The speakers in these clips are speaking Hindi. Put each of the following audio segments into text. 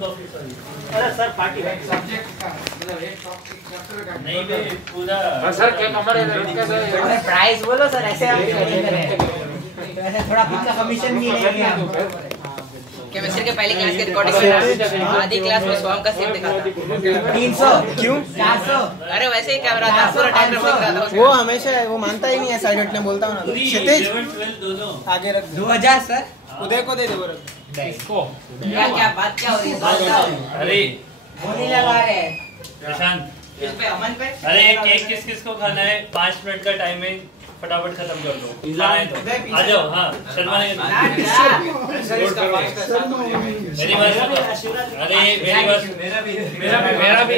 अरे सर पार्टी सब्जेक्ट का मतलब एक टॉपिक चैप्टर का नहीं बे पूरा सर क्या हमारे अरे प्राइस बोलो सर, ऐसे हम तो ऐसे थोड़ा खुद का कमीशन भी लेंगे हम। केमिस्ट्री के पहले क्लास के रिकॉर्डिंग आधी क्लास में स्वाम का सीट दिखा था 300 क्यों 400? अरे वैसे ही कैमरा था पूरा टाइम में दिख रहा था वो हमेशा वो मानता ही नहीं है, साइड हटने बोलता हूं ना। क्षितिज आगे रख 2000 सर उदय को दे दे। वो इसको क्या बात क्या हो रही है? अरे बोली लगा रहे हैं प्रशांत किस पे अमन पे? अरे केक किस किस को खाना है? 5 मिनट का टाइमिंग, फटाफट खत्म कर दो। खाना है तो आ जाओ। हाँ शर्मा ने मेरी बात। अरे मेरा भी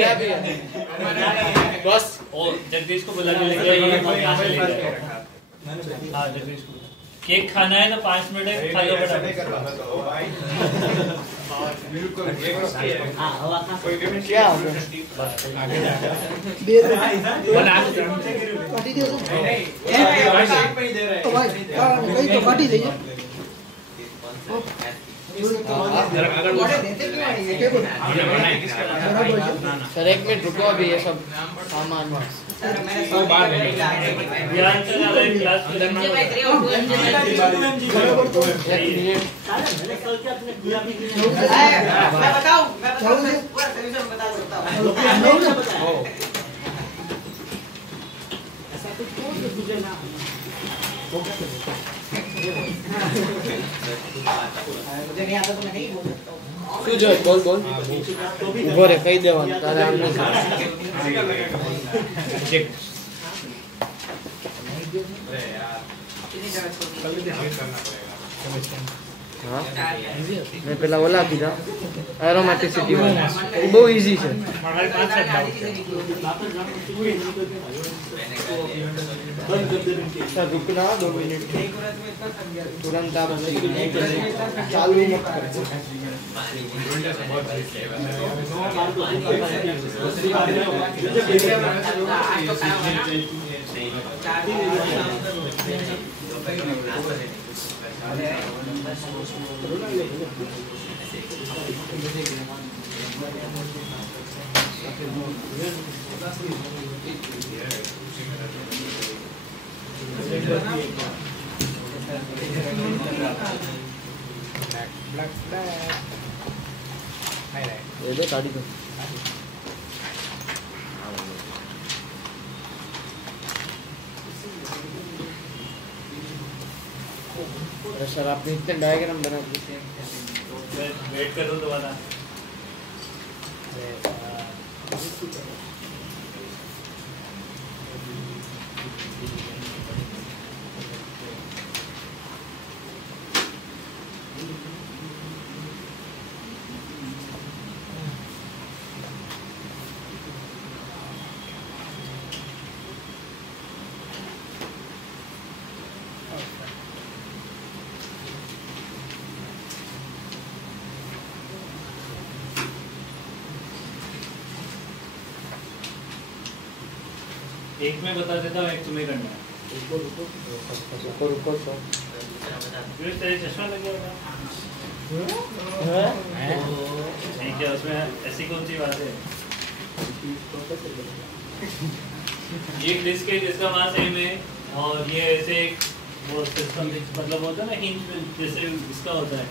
बस वो जगदीश को बुला के लेके यहाँ से लेके। हाँ जगदीश को केक खाना है तो 5 मिनट है, खा लो फटाफट। क्या सर एक मिनट रुको, अभी ये सब सामान मैं बताऊं पूरा सॉल्यूशन बता सकता हूं। मुझे नहीं आता तो मैं नहीं बोल सकता हूं। सुजय बोल उभो रे कही देવાનું તારે આમ નહીં हाँ मैं पहला ओला कीधा एरोमेटिसिटी वाला वो बहुत इजी है। सर रुकना 2 मिनट तुरंत आप चालू मत करो। ये दे गाड़ी को। सर आपने इतने डायग्राम बना दिए, वेट करो दोबारा। एक में बता देता हूँ, एक तुम्हें करना है। रुको सर तेरे चश्मा लग गया नहीं क्या? उसमें ऐसी कौन सी बात है? ये डिस्क है जिसका मास एम है और ये ऐसे वो सिस्टम मतलब होता है ना हिंज, जैसे इसका होता है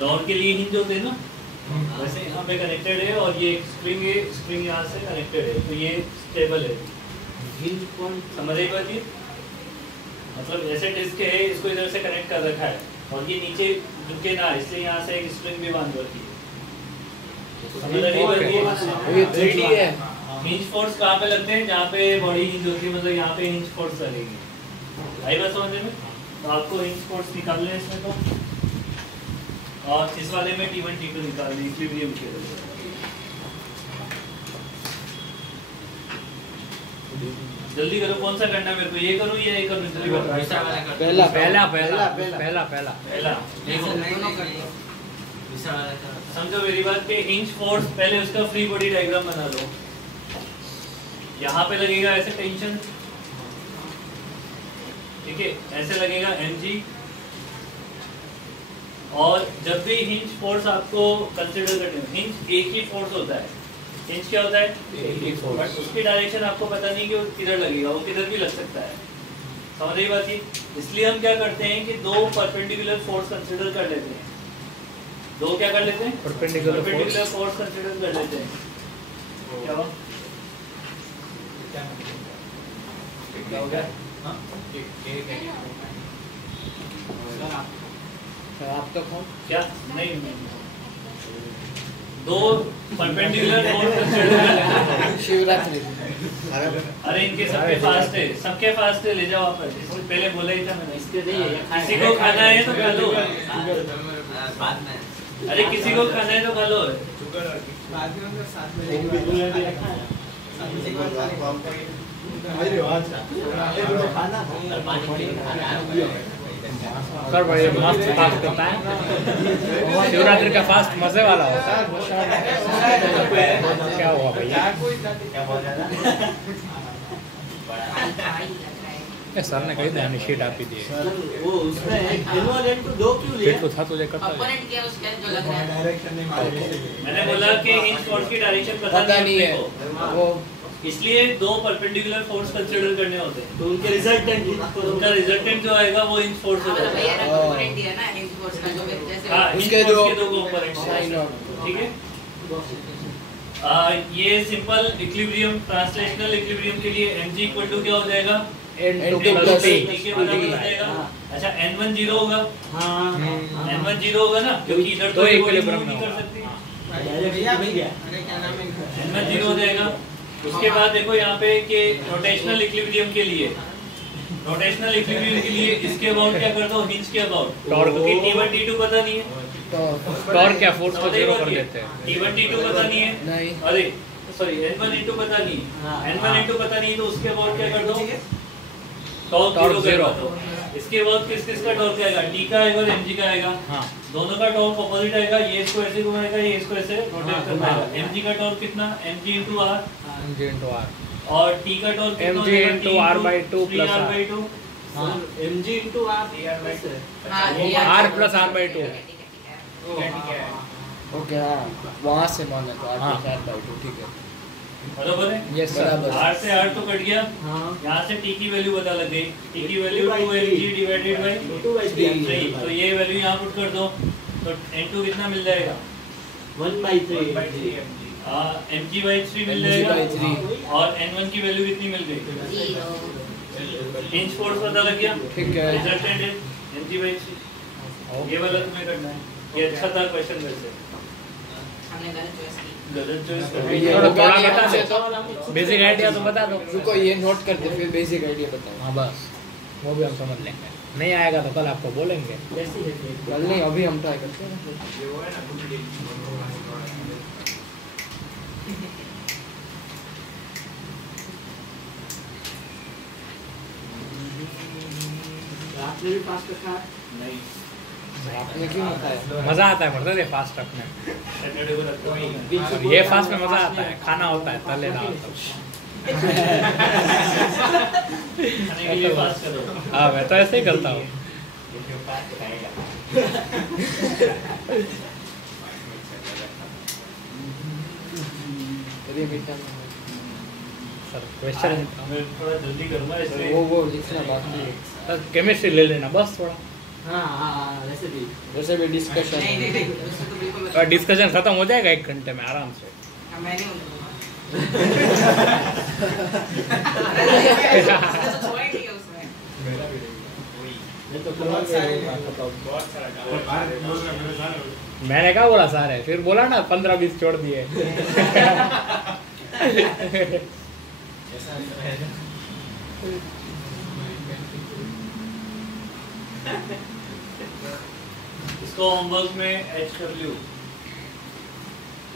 दौड़ के लिए हिंज होते हैं ना, वैसे यहाँ पे कनेक्टेड है और ये स्प्रिंग है, स्प्रिंग यहाँ से कनेक्टेड है तो ये स्टेबल है। समझ रही बात? ये मतलब ऐसे डिस्क है, इसको इधर से कनेक्ट कर रखा है और ये नीचे झुके ना, इसलिए यहाँ से एक स्प्रिंग भी बांध रखी है। समझ रही बात? ये 3D है। हिंज फोर्स कहाँ पे लगते हैं? जहाँ पे बॉडी हिंज होती है, मतलब यहाँ पे हिंज फोर्स लगेगी। आई बात समझने में? तो आपको हिंज फोर्स निकालने हैं इसमें तो, और इस वाले में T1 T2 निकालने, इक्विलिब्रियम के लिए। जल्दी करो, कौन सा करना है मेरे को? ये करूँ या ये करूँ? जल्दी बताओ। पहला पहला पहला पहला पहला पहला समझो मेरी बात पे। हिंज फोर्स पहले उसका फ्री बॉडी डायग्राम बना लो। यहाँ पे लगेगा ऐसे टेंशन, ठीक है, ऐसे लगेगा mg और जब भी हिंज फोर्स आपको कंसिडर करनी हो, हिंज एक ही फोर्स होता है। हिंज क्या होता है? एक ही फोर्स, बट उसकी डायरेक्शन आपको पता नहीं कि वो किधर लगेगा, वो किधर भी लग सकता है। समझ रही बात? इसलिए हम क्या करते हैं कि दो परपेंडिकुलर फोर्स कंसिडर कर लेते हैं। दो क्या कर लेते हैं? परपेंडिकुलर फोर्स कंसिडर कर लेते हैं। क्या हुआ? क्या हो गया? आपका कौन? क्या? नहीं, दो परपेंडिकुलर फोर्स कंसिडर कर लेते हैं। शिवरात्रि। अरे इनके सबके फास्ट है, सबके फास्ट है, ले जाओ आप। इससे पहले बोला ही था मैंने। किसी को खाना है तो खा लो। अरे किसी को खाना है तो खा लो। कर भाई मस्त फास्ट करता है। शिवरात्रि का फास्ट मजे वाला होता है। क्या हुआ भैया? सर ने कही था शीट आप ही दिए। वो उसमें N1 N2 क्यों लिया? तो था तुझे करता है। मैंने बोला कि हिंज फोर्स की डायरेक्शन पता नहीं है वो, इसलिए दो परपेंडिकुलर फोर्स कंसीडर करने होते हैं। तो उनका रिजल्टेंट जो आएगा वो हिंज फोर्स होगा। उसके जो दो कंपोनेंट्स, ठीक है। ये सिंपल इक्विलिब्रियम, ट्रांसलेशनल इक्विलिब्रियम के लिए mg इक्वल टू क्या हो जाएगा? N2 प्लस T के बराबर हो जाएगा। अच्छा n1 0 होगा। n1 0 होगा ना, क्योंकि इधर तो इक्विलिब्रियम नहीं कर सकते। n1 0 हो जाएगा। उसके बाद देखो यहाँ पे कि रोटेशनल इक्विलिब्रियम के लिए, रोटेशनल इक्विलिब्रियम के लिए इसके अबाउट क्या कर दो? हिंज के अबाउट। टॉर्क क्योंकि T1 T2 पता नहीं है। टॉर्क क्या फोर्स को जीरो कर देते हैं। T1 T2 पता नहीं है। नहीं। अरे सॉरी, N1 N2 पता नहीं है। N1 N2 पता नहीं है तो उसके अबाउट क्या कर दो? Torque zero. इसके बाद किस का टॉर्क आएगा? T का आएगा और mg का आएगा। हाँ। दोनों का टॉर्क अपोजिट आएगा। ये इसको ऐसे घुमाएगा, ये इसको ऐसे रोटेट करना है। mg का टॉर्क कितना? mg into r। mg into r। और t का टॉर्क कितना? mg into r/2 plus r। mg into r r plus r/2। Okay, हाँ वहाँ से माना तो हाँ। r+r/2, ठीक है। बराबर है? यस बराबर। r से r तो कट गया। यहाँ से t की वैल्यू पता लग गई। t की वैल्यू 2mg डिवाइडेड बाय 3। तो ये वैल्यू यहाँ पुट कर दो तो n2 कितना मिल जाएगा? 1/3 mg/3 मिल जाएगा। और n1 की वैल्यू कितनी मिल गई? हिंज फोर्स पता लग गया। ठीक है। रिजल्टेंट है mg/3। ये वाला तुम्हें करना है। ये अच्छा था क्वेश्चन वैसे। हमने गलत चॉइस की। गलत चॉइस थोड़ा बता दो, बेसिक आइडिया तो बता दो। रुको ये नोट करते फिर बेसिक आइडिया बताओ। हाँ बस वो भी हम समझ लेंगे। नहीं आएगा तो कल आपको बोलेंगे। कल नहीं, अभी हम ट्राई करते हैं। आपने भी फास्ट रखा? नहीं, आपने क्यों बताया? मजा आता है मतलब ये फास्ट रखने में। सैटरडे को रखता हूँ। और ये फास्ट में मजा आता है, खाना होता है तले ना होता। खाने के लिए फास्ट करो। हाँ मैं तो ऐसे ही करता हूँ। अरे बेटा सर क्वेश्चन मैं थोड़ा जल्दी करूँगा इसलिए। वो लिखना बाकी है। केमिस्ट्री ले लेना बस थोड़ा। हाँ वैसे भी डिस्कशन नहीं नहीं नहीं उसको तो बिल्कुल मत। डिस्कशन खत्म हो जाएगा 1 घंटे में आराम से। मैं नहीं हूँ। मैंने क्या बोला सारे, फिर बोला ना 15-20 छोड़ दिए। इसको होमवर्क में HW।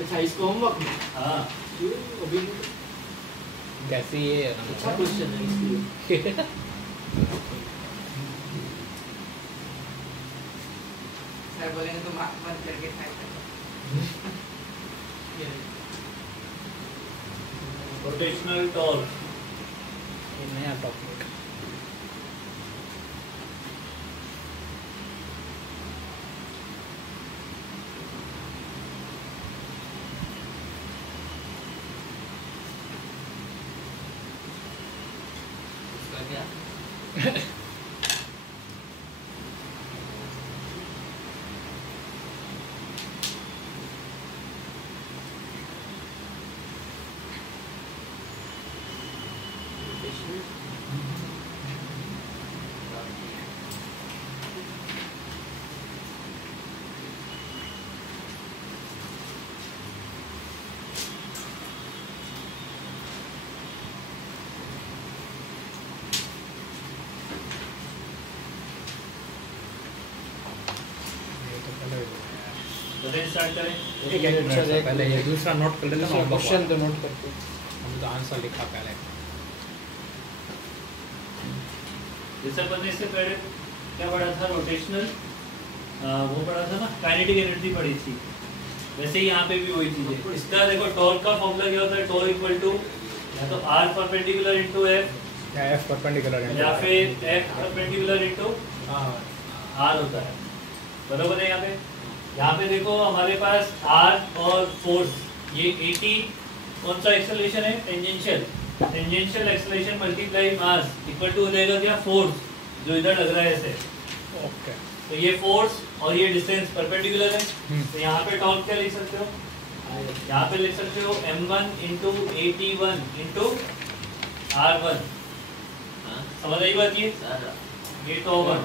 अच्छा इसको होमवर्क में? हाँ अभी कैसी ये अच्छा क्वेश्चन है इसलिए। सर बोलेंगे तो मार्क बंद करके ट्राई करो। Rotational torque. नया टॉपिक। स्टार्ट करें? एक मिनट पहले ये दूसरा नोट कर लेते हैं, क्वेश्चन तो नोट करते हम तो आंसर लिखा पहले। जैसे अपन ने इससे पहले क्या पढ़ा था, रोटेशनल वो पढ़ा था ना, काइनेटिक एनर्जी पढ़ी थी। वैसे ही यहाँ पे भी वही चीज है। इसका देखो टॉर्क का फॉर्मूला क्या होता है, टॉर्क इक्वल टू या तो r परपेंडिकुलर इनटू f या f परपेंडिकुलर या फिर f परपेंडिकुलर इनटू r होता है, बरोबर है। यहाँ पे देखो हमारे पास r और फोर्स, ये 80 कौन सा एक्सेलरेशन है, tangential. Tangential acceleration multiply mass equal to हो जाएगा क्या, फोर्स जो इधर लग रहा है ऐसे। ओके, तो ये फोर्स और ये डिस्टेंस परपेंडिकुलर है। तो यहाँ पे टॉर्क क्या लिख सकते हो, यहाँ पे लिख सकते हो m1 इंटू 81 इंटू r1। समझ आई बात? ये टॉ 1,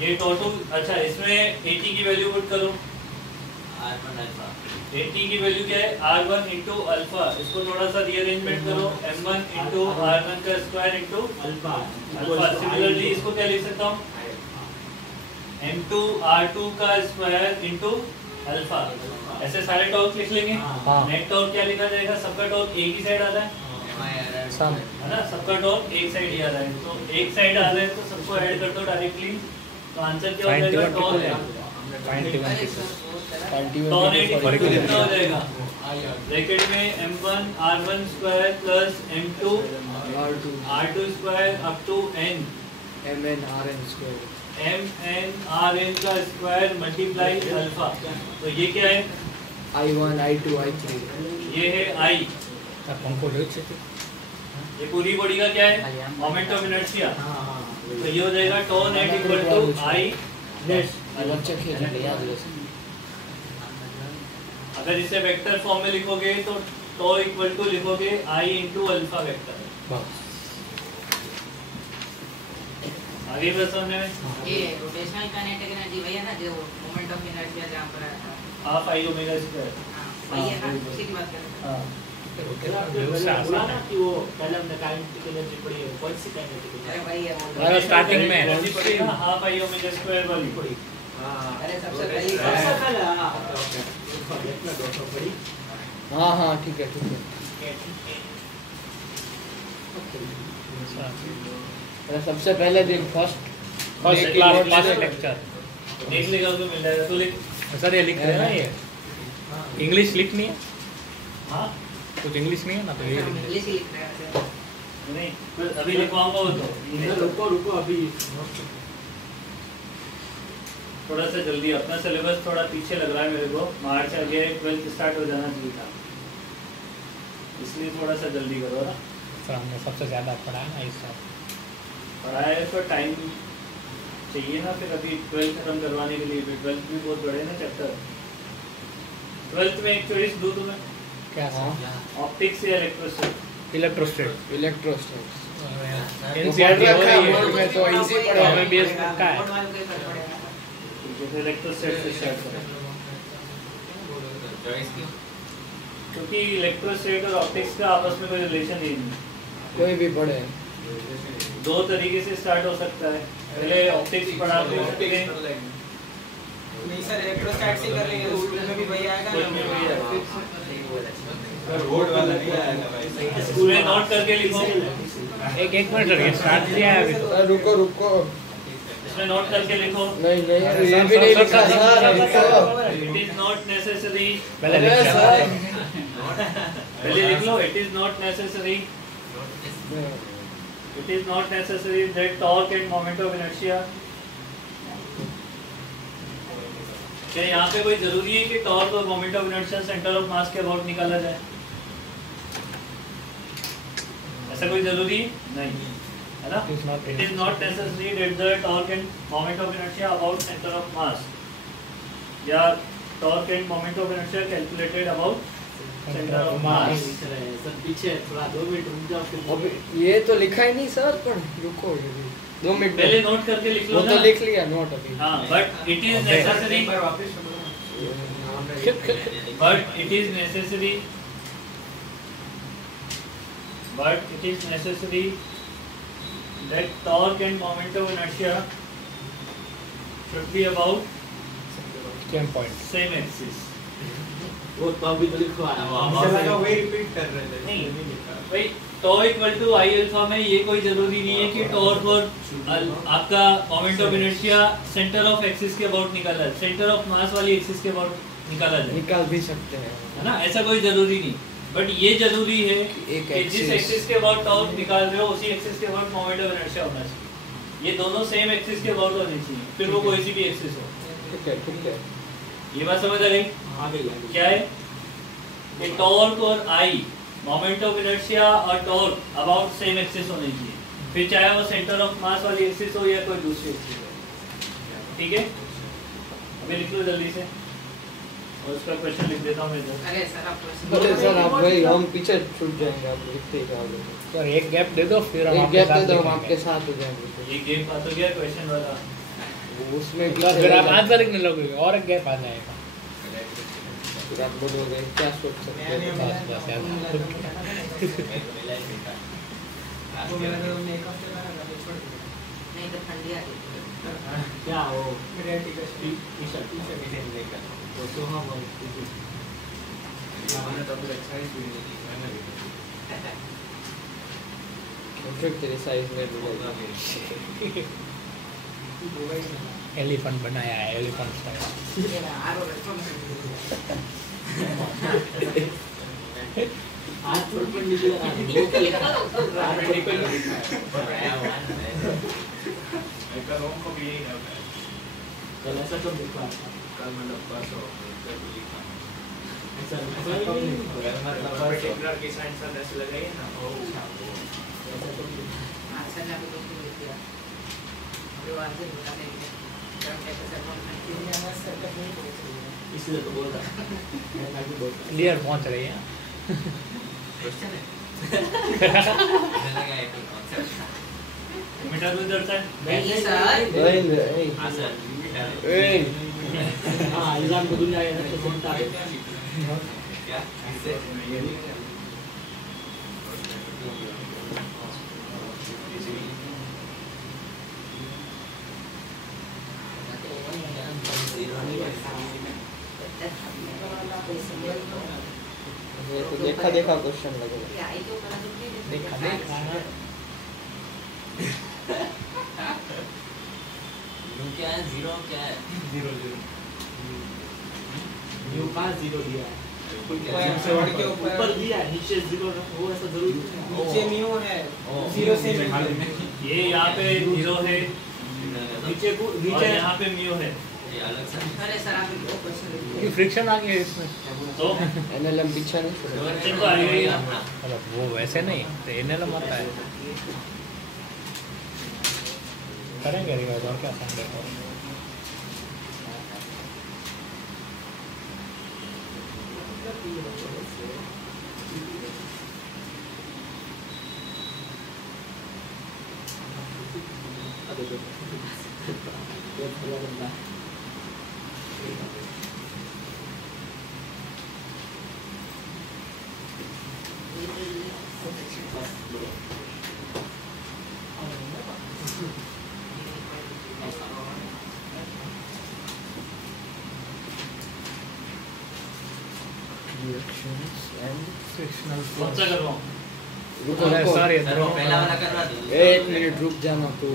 ये टॉ 2। अच्छा, इसमें 80 की वैल्यू पुट करो, 80 की वैल्यू क्या है, r1 इंटू अल्फा। इसको थोड़ा सा रीअरेंजमेंट करो, m1 इंटू r1 का स्क्वायर इंटू अल्फा। सिमिलरली इसको क्या लिख सकता हूँ, m2 r2 का स्क्वायर इंटू अल्फा। ऐसे सारे टॉर्क लिख लेंगे। नेट टॉर्क क्या लिखा जाएगा, सबका टॉर्क एक ही साइड आता है ना, सबका टॉर्क एक साइड ही आ रहा है। तो एक साइड आ रहा है तो सबको ऐड कर दो डायरेक्टली। तो आंसर क्या हो जाएगा, टॉर्क है टॉर्क कितना हो जाएगा, ब्रैकेट में m1 r1 square plus m2 r2 square up to n mn rn square mn का स्क्वायर मल्टीप्लाई अल्फा। तो ये क्या है, i1 i2 i3। ये है I। पंखो लिख सकते, ये पूरी बॉडी का क्या है, मोमेंट ऑफ इनर्शिया। तो ये हो जाएगा tau net equal to I net. बच्चे खेल याद रहे। अगर इसे वेक्टर फॉर्म में लिखोगे तो टॉ इक्वल टू लिखोगे I इंटू अल्फा वेक्टर। आगे बस समझने में, ये रोटेशनल काइनेटिक एनर्जी वही है ना जो मोमेंट ऑफ इनर्शिया जहाँ पर आता है, हाफ I ओमेगा स्क्वायर। वही है ना, उसी की बात कर रहे हैं। कि वो पहले हमने काइनेटिक एनर्जी पढ़ी है, कौन सी काइनेटिक एनर्जी, अरे वही है वो अरे स्टार्टिंग में एनर्जी पढ़ी है ना, हाफ I ओमेगा स्क्वायर वाली। अरे सबसे पहले हाँ हाँ ठीक है ठीक है। अरे सबसे पहले दिन फर्स्ट क्लास फर्स्ट लेक्चर देख लेगा तो मिल जाएगा। तो लिख, सर ये लिख रहे हैं ना, ये इंग्लिश लिखनी है, हाँ कुछ इंग्लिश नहीं है ना, तो ये इंग्लिश ही लिख रहे हैं। नहीं फिर अभी लिखवाऊंगा वो तो। रुको अभी थोड़ा सा जल्दी, अपना सिलेबस थोड़ा पीछे लग रहा है मेरे को। मार्च आ गया, 12th स्टार्ट हो जाना चाहिए था, इसलिए थोड़ा सा जल्दी करो ना। सर हमने सबसे ज़्यादा पढ़ा है ना इस साल, पढ़ा है तो टाइम चाहिए ना फिर अभी 12th खत्म करवाने के लिए। 12th भी बहुत बड़े ना चैप्टर। 12th में एक चॉइस दूँ तुम्हें, क्या ऑप्टिक्स या इलेक्ट्रोस्टैटिक्स। इलेक्ट्रोस्टैट इलेक्ट्रोस्टैटिक्स एनसीईआरटी हो रही है में तो इजी पढ़ा हमें भी का है। जैसे इलेक्ट्रोस्टैटिक्स से स्टार्ट करें, क्योंकि इलेक्ट्रोस्टैटिक्स और ऑप्टिक्स का आपस में कोई रिलेशन ही नहीं। कोई भी पढ़े दो तरीके से स्टार्ट हो सकता है, पहले ऑप्टिक्स पढ़ाते हैं, नहीं सर इलेक्ट्रोस्टैटिक्स ही कर लेंगे, स्कूल में भी वही आएगा स्कूल में वही आएगा। बोर्ड वाला नहीं आएगा भाई। स्कूल में नोट करके लिखो, एक मिनट सर, ये स्टार्ट किया है अभी तो। रुको रुको, इसमें नोट करके लिखो। नहीं नहीं ये भी नहीं लिखा sir. It is not necessary, पहले लिख सर, पहले लिख लो। It is not necessary, it is not necessary that torque and moment of inertia। क्या यहाँ पे कोई जरूरी है कि टॉर्क और moment of inertia centre of मास के अबाउट निकाला जाए? ऐसा कोई जरूरी नहीं है ना। It is not necessary that the torque and moment of inertia about centre of mass, या torque and moment of inertia calculated about centre of mass. Sir पीछे थोड़ा 2 मिनट रुक जाओ। अभी ये तो लिखा ही नहीं सर, पर रुको 2 मिनट पहले नोट करके लिख लो वो ना। तो लिख लिया नोट अभी। हाँ, but it is necessary, but it is necessary that torque and moment of inertia should be about same point same axis. वो तो अभी तो लिखवाया वही रिपीट कर रहे थे। नहीं भाई टॉ इक्वल टू आई अल्फा में ये कोई जरूरी नहीं है कि टॉर्क और आपका moment of inertia centre of axis के अबाउट निकाला, सेंटर ऑफ मास वाली एक्सिस के अबाउट निकाला जाए, निकाल भी सकते हैं, है ना, ऐसा कोई जरूरी नहीं। बट ये जरूरी है कि जिस एक्सिस के अबाउट टॉर्क निकाल रहे हो उसी एक्सिस के अबाउट मोमेंट ऑफ इनर्शिया होना चाहिए। ये दोनों सेम एक्सिस के अबाउट होनी चाहिए, फिर वो कोई सी भी एक्सिस हो। ठीक है। ये बात समझ आ गई? क्या है कि टॉर्क और आई, मोमेंट ऑफ इनर्शिया और टॉर्क अबाउट सेम एक्सिस होनी चाहिए, फिर चाहे वो सेंटर ऑफ मास वाली एक्सिस हो या कोई दूसरी एक्सिस हो। ठीक है, अभी लिख लो जल्दी से और उसका क्वेश्चन लिख देता हूँ मैं इधर। अरे सर आप बोले सर आप भाई हम पीछे छूट जाएंगे, आप लिखते ही जाओगे। सर एक गैप दे दो, फिर हम एक आपके गैप साथ दे दो, हम लिखेंगे। आपके साथ हो जाएंगे। ये गेम बात हो गया क्वेश्चन वाला। उसमें भी फिर आप आंसर लिखने लगोगे और एक गैप आ जाएगा। फिर आप बोलोगे क्या सोच सकते हैं। बस यार नहीं तो ठंडी आ गई। क्या हो टी-शर्ट तो सोहा फिर तेरे साइज में भी एलिफेंट बनाया है, एलिफेंट स्टाइल। ये ना आरो रेस्टोरेंट आज पर निकला कल ऐसा कब लिखा कल मतलब परसों ऐसा कब लिखा पर्टिकुलर की साइंस का ऐसे लगाइए ना। हां सर ने आपको तो लिख दिया। अभी आंसर बता देंगे हम कैसे सर को इसलिए तो बोल रहा मैं भी बोलता क्लियर पहुंच रही है। क्वेश्चन है मीटर में दर्द है नहीं सर हां एग्जाम को दुनिया है तो बोलता है क्या तो देखा क्वेश्चन लगेगा। देखा क्या है जीरो क्या है न्यू का जीरो दिया है वर्ड के ऊपर दिया है नीचे जीरो वो ऐसा जरूरी नीचे म्यू है, जीरो से ये यहाँ पे जीरो है नीचे को और नीचे यहाँ पे म्यू है, ये अलग सा अरे सर आप दो क्वेश्चन कि फ्रिक्शन आ गया इसमें। तो एनएलएम पीछे नहीं बच्चे को आ गई ना। मतलब वो वैसे नहीं तो एनएलएम आता है। करेंगे रिवाइज और क्या संडे को। फ्रिक्शनल कौन सा करवाऊँ? रुको सर ये सर वो पहला वाला करवा दो एक मिनट रुक जाना तो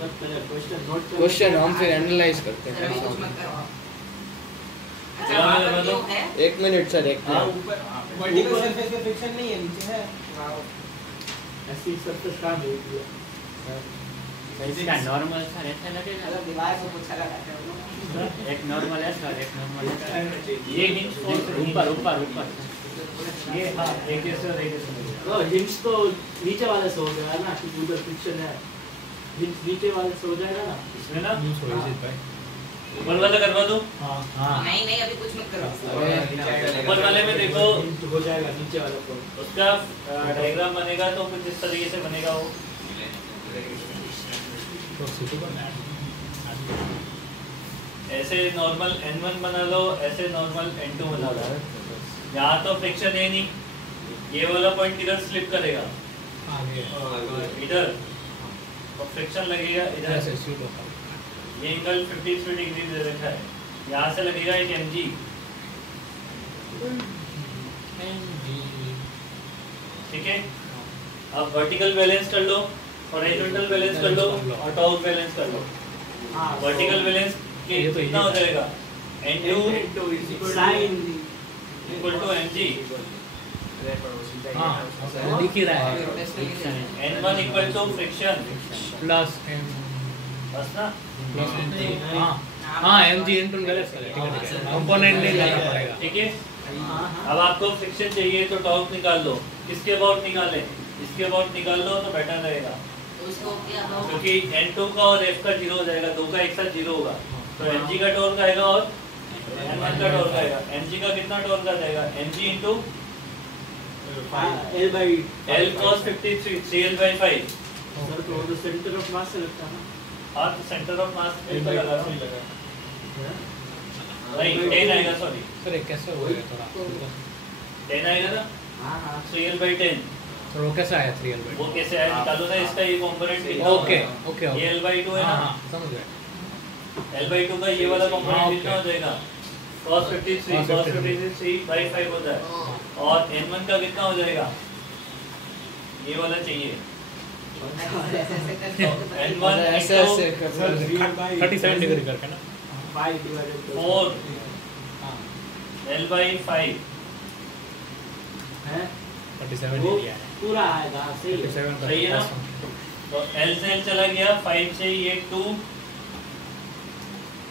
क्वेश्चन हम फिर एनालाइज करते सर अभी हैं। कुछ मत करो। क्या वाला बता दो? है एक मिनट सर, एक हाँ मिनट। ऊपर वर्टिकल सरफेस पे फ्रिक्शन नहीं है, नीचे है। ऐसी सब काम है इसका नॉर्मल सर ऐसा लगेगा। अलग दीवार से कुछ अलग आता है। एक नॉर्मल है सर, एक नॉर्मल है। ये हिंज फोर्स ऊपर ऊपर ऊपर ये हाँ एक ऐसे और एक ऐसे। तो हिंज तो नीचे वाले से हो गया ना क्योंकि उधर फ्रिक्शन है हिंज नीचे वाले से हो जाएगा ना इसमें ना भाई। ऊपर वाला करवा दो। हाँ हाँ नहीं नहीं अभी कुछ मत करो। ऊपर वाले में देखो हिंज हो जाएगा नीचे वाले को उसका डायग्राम बनेगा तो कुछ इस तरीके से बनेगा वो। तो सिटी बना ऐसे नॉर्मल N1 बना लो, ऐसे नॉर्मल N2 बना लो। यहाँ तो फ्रिक्शन है नहीं, ये वाला पॉइंट इधर स्लिप करेगा आगे इधर और फ्रिक्शन लगेगा इधर। ऐसे शूट होता ये एंगल 53 डिग्री दे रखा है, यहाँ से लगेगा एक mg, ठीक है। अब वर्टिकल बैलेंस कर लो, हॉरिजॉन्टल बैलेंस कर लो और टॉर्क बैलेंस कर लो। वर्टिकल बैलेंस के कितना हो जाएगा? N2 इक्वल टू mg, लिख ही रहा है N1 equal to friction plus बस ना। हाँ mg इनटू बैलेंस करें, ठीक है कंपोनेंट नहीं लेना पड़ेगा, ठीक है। अब आपको फ्रिक्शन चाहिए तो टॉर्क निकाल लो। किसके अबाउट निकालें? इसके अबाउट निकाल लो तो बेटर रहेगा, उसको क्या about? क्योंकि N2 का और F का 0 हो जाएगा, दो का एक साथ 0 होगा, तो mg का टॉर्क आएगा और N1 का टॉर्क आएगा। mg का कितना टॉर्क आ जाएगा? mg into L by L cos 53 3L/5। Sir तो वो सेंटर ऑफ मास से लगता है ना। हाँ तो सेंटर ऑफ मास पे लगा नहीं 10 आएगा, सॉरी सर ये कैसे हो गया थोड़ा 10 आएगा ना, हाँ 3L/10। तो वो कैसा आया 3L वो कैसे आया निकालो ना, इसका ये कंपोनेंट कितना ओके होगा? ओके ये L/2 है ना, हाँ समझ गए L/2 का ये वाला कंपोनेंट हाँ, कितना हो जाएगा? cos 53 cos 53 3/5 होता है, और N1 का कितना हो जाएगा? ये वाला चाहिए N1 ऐसे ऐसे कर सर रहे हैं। 37 डिग्री करके ना 5 divided by 4 L/5 है 37 वो डिग्री है पूरा आएगा सही है। 37 सही है ना? तो L से L चला गया, 5 से ये 2,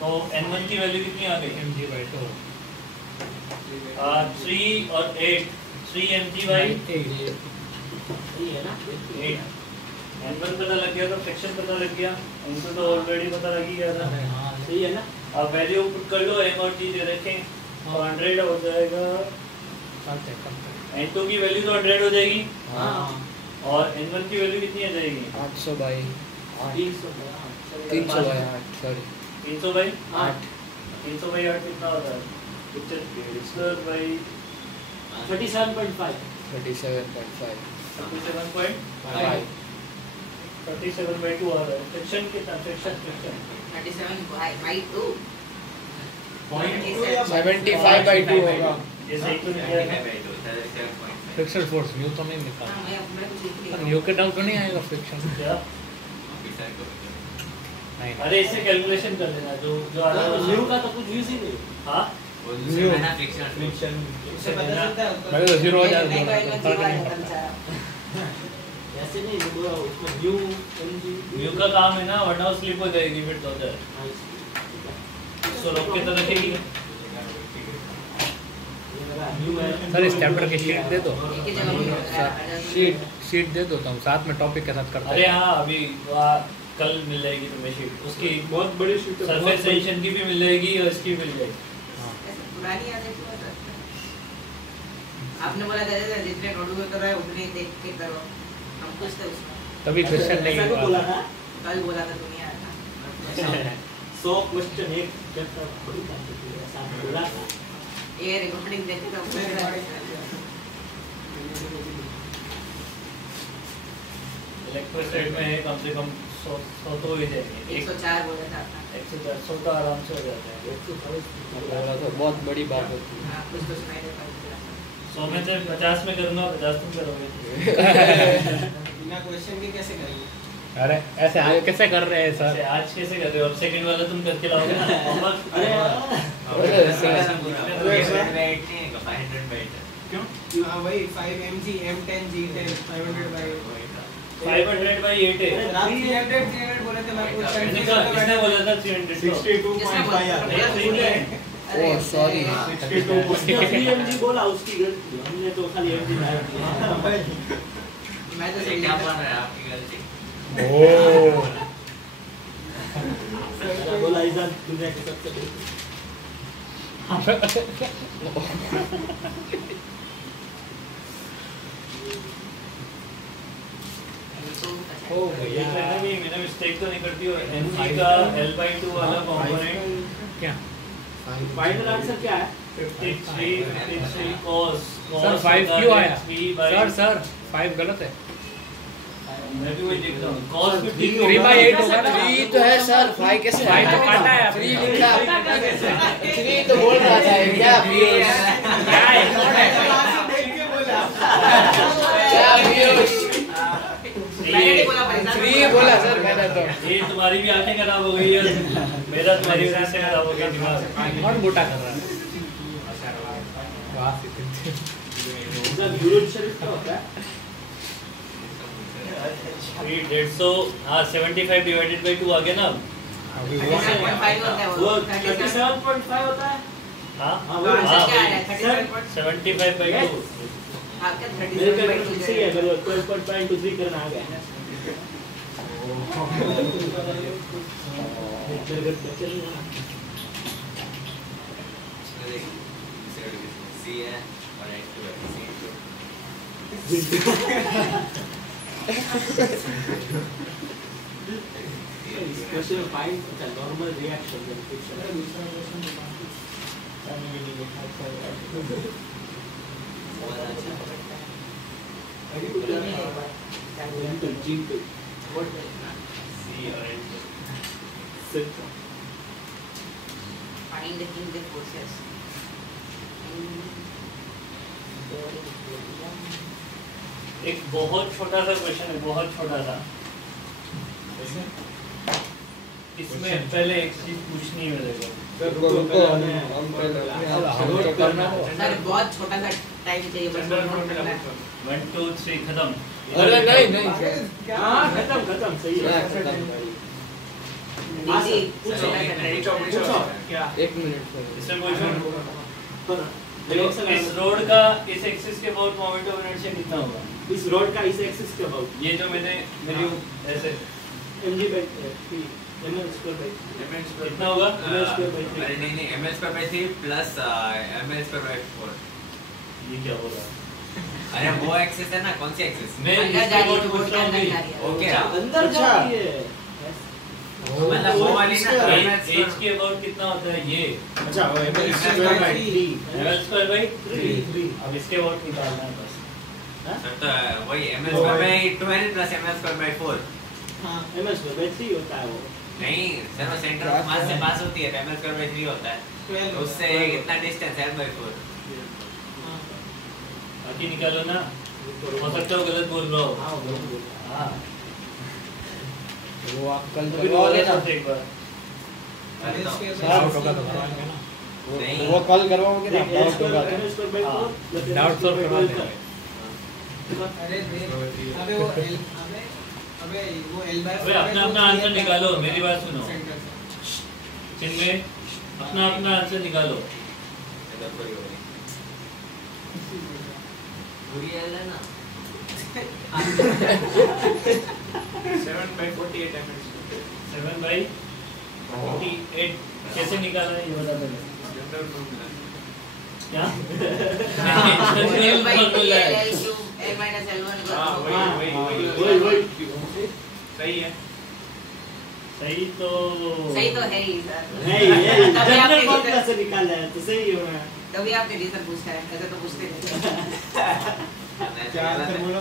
तो N1 की वैल्यू कितनी आ गई? mg/2 3 और 8 3 mg/8। सही है ना? N1 पता लग गया तो फ्रिक्शन पता लग गया, N2 तो ऑलरेडी पता लग ही गया था। सही है ना? अब वैल्यू पुट कर लो, m और g दे रखे, तो 100 हो जाएगा। N2 की वैल्यू तो 100 हो जाएगी, हाँ और N1 की वैल्यू कितनी आ जाएगी? 800 by 300 300 by 8 sorry 300 by 8 300 by 8 कितना होता है? पिक्चर स्क्वायर बाई 37.5 37.5 37.5 37/2 आ रहा है। फ्रिक्शन कितना? Friction 37 by 2. 75/2 होगा। ये सही तो नहीं है। फ्रिक्शन फोर्स न्यू तो नहीं हाँ, निकाला मैं कुछ लिख लिया। न्यू के टर्म तो नहीं आएगा फ्रिक्शन क्या? नहीं अरे इससे कैलकुलेशन कर लेना, जो आ रहा है न्यू का तो कुछ यूज ही नहीं। हाँ फ्रिक्शन उससे पता चलता है मैं तो 0 हो नहीं, जाएगा नहीं, फर्क नहीं, नहीं नहीं, पड़ता ऐसे नहीं जो बोला उसमें न्यू एनजी व्यू का काम है ना, वरना स्लिप हो जाएगी फिर तो उधर इसको रोक के तो रखेगी। न्यू है सर इस चैप्टर की शीट दे दो एक ही जगह पे शीट दे दो तो हम साथ में टॉपिक के साथ करते अरे हैं हाँ, अभी कल मिल जाएगी तुम्हें शीट, उसकी बहुत बड़ी शीट है सरफेस टेंशन की भी मिल जाएगी और इसकी भी मिल जाएगी। पुरानी यादें क्यों है? आपने बोला था जितने नोट में कर रहा है उतने ही देख के करो, हम कुछ थे उसमें तभी क्वेश्चन नहीं ऐसा बोला था कल बोला था दुनिया था 100 क्वेश्चन एक चैप्टर थोड़ी कर सकती है, ऐसा बोला था ये रिकॉर्डिंग देखे तो इलेक्ट्रोस्टैट में कम से कम 100 तो ही जाएंगे। 104 बोला था 100 तो आराम से हो जाता है। 100 तो बहुत बड़ी बात होती है। हाँ, कुछ तो सुनाई देता है 100 में से 50 में करूँगा, 50 तुम करोगे। बिना क्वेश्चन के कैसे करेंगे? अरे ऐसे आज कैसे कर रहे हैं ऐसे सर आज कैसे कर रहे हो? अब सेकंड वाला तुम करके लाओगे ना होमवर्क। क्यों? हाँ वही 5 mg m10 g10 500 बाई 500/8 है। रात 300 बोले थे, मैं कुछ किसने बोला था 300? 62.5 ओह सॉरी 3mg बोला उसकी गलती, हमने तो खाली mg लाया दिया। मैं तो क्या बन रहा है आपकी गलती? ओह बोला ईजान दुनिया के सबसे बड़ी हो ये गया कहना भी मैंने मिस्टेक तो नहीं करती हो। mg का L/2 वाला कंपोनेंट क्या फाइनल आंसर क्या है? 53 cos सर 5 क्यों आया सर 5 गलत है मैं भी वही देख रहा हूँ cos 15 3/8 होगा ना 3 तो है सर, 5 कैसे 5 तो काटा है 3 लिखा, 3 तो बोल रहा था क्या पीयूष, क्या है क्या पीयूष, मैंने नहीं बोला भाई 3 बोला सर मैंने तो। ये तुम्हारी भी आंखें खराब हो गई है, मेरा तुम्हारी वजह से खराब हो गया दिमाग। कौन मोटा कर रहा है हाँ 75 डिवाइडेड बाई 2 आ गया ना। 37.5 होता है वो 37.5 होता है हाँ हाँ, हाँ, हाँ, क्या आ रहा है 75 बाई 2। आपका मेरे 37.5 सही है अगर 12.5 करना आ गया सी है और x2 है question find normal reaction find the forces एक बहुत छोटा सा क्वेश्चन है, बहुत छोटा सा। इसमें पहले एक चीज पूछनी है मेरे को। सर रुको हम पहले करना हो। सर बहुत छोटा सा टाइम चाहिए बस नोट करना है 1 2 3 खत्म। अरे नहीं हाँ खत्म सही है दीदी क्या 1 मिनट सर। इसमें क्वेश्चन इस रोड का इस एक्सिस के अबाउट मोमेंट ऑफ इनर्शिया कितना होगा? इस रोड का इस एक्सिस के अबाउट ये जो मैंने मेरी ऐसे कितना होगा? अरे नहीं ml/3 प्लस ml/4। ये क्या होगा? अरे वो एक्सिस है ना, कौन सी एक्सिस? मैं अंदर इसके जा रही है अबाउट रोड पूछ के रहा हूँ अंदर कि जा रही है ओके अंदर जा रही है मतलब वो वाली ना एज के अबाउट कितना होता है ये? अच्छा वो ml square by 3। अब इसके अबाउट निकालना है बस। तो वही ml/2n प्लस ml/4। हाँ ml/3 होता है वो नहीं सर, वो सेंटर ऑफ मास से पास होती है ml/3 होता है, तो उससे इतना डिस्टेंस l/4। बाकी निकालो ना, हो सकता है गलत बोल रहा हो। हाँ वो आप कल अभी करवाओगे ना? एक बार डाउट होगा तो करवाएंगे ना वो कल करवाओगे ना? डाउट होगा तो। डाउट सॉल्व करवा देंगे अबे अपना अपना आंसर निकालो, मेरी बात सुनो। इनमें अपना अपना आंसर निकालो। पूरी है ना 7/48 ml 7/48 कैसे निकाला है ये बता दो। क्या? L by 3 L cube L minus L1 वही सही है सही तो सही तो है ही सर नहीं ये जनरल फॉर्मूला से निकाला है तो सही होना है तभी आपने रीजन पूछा है, ऐसे तो पूछते नहीं। क्या आंसर बोला?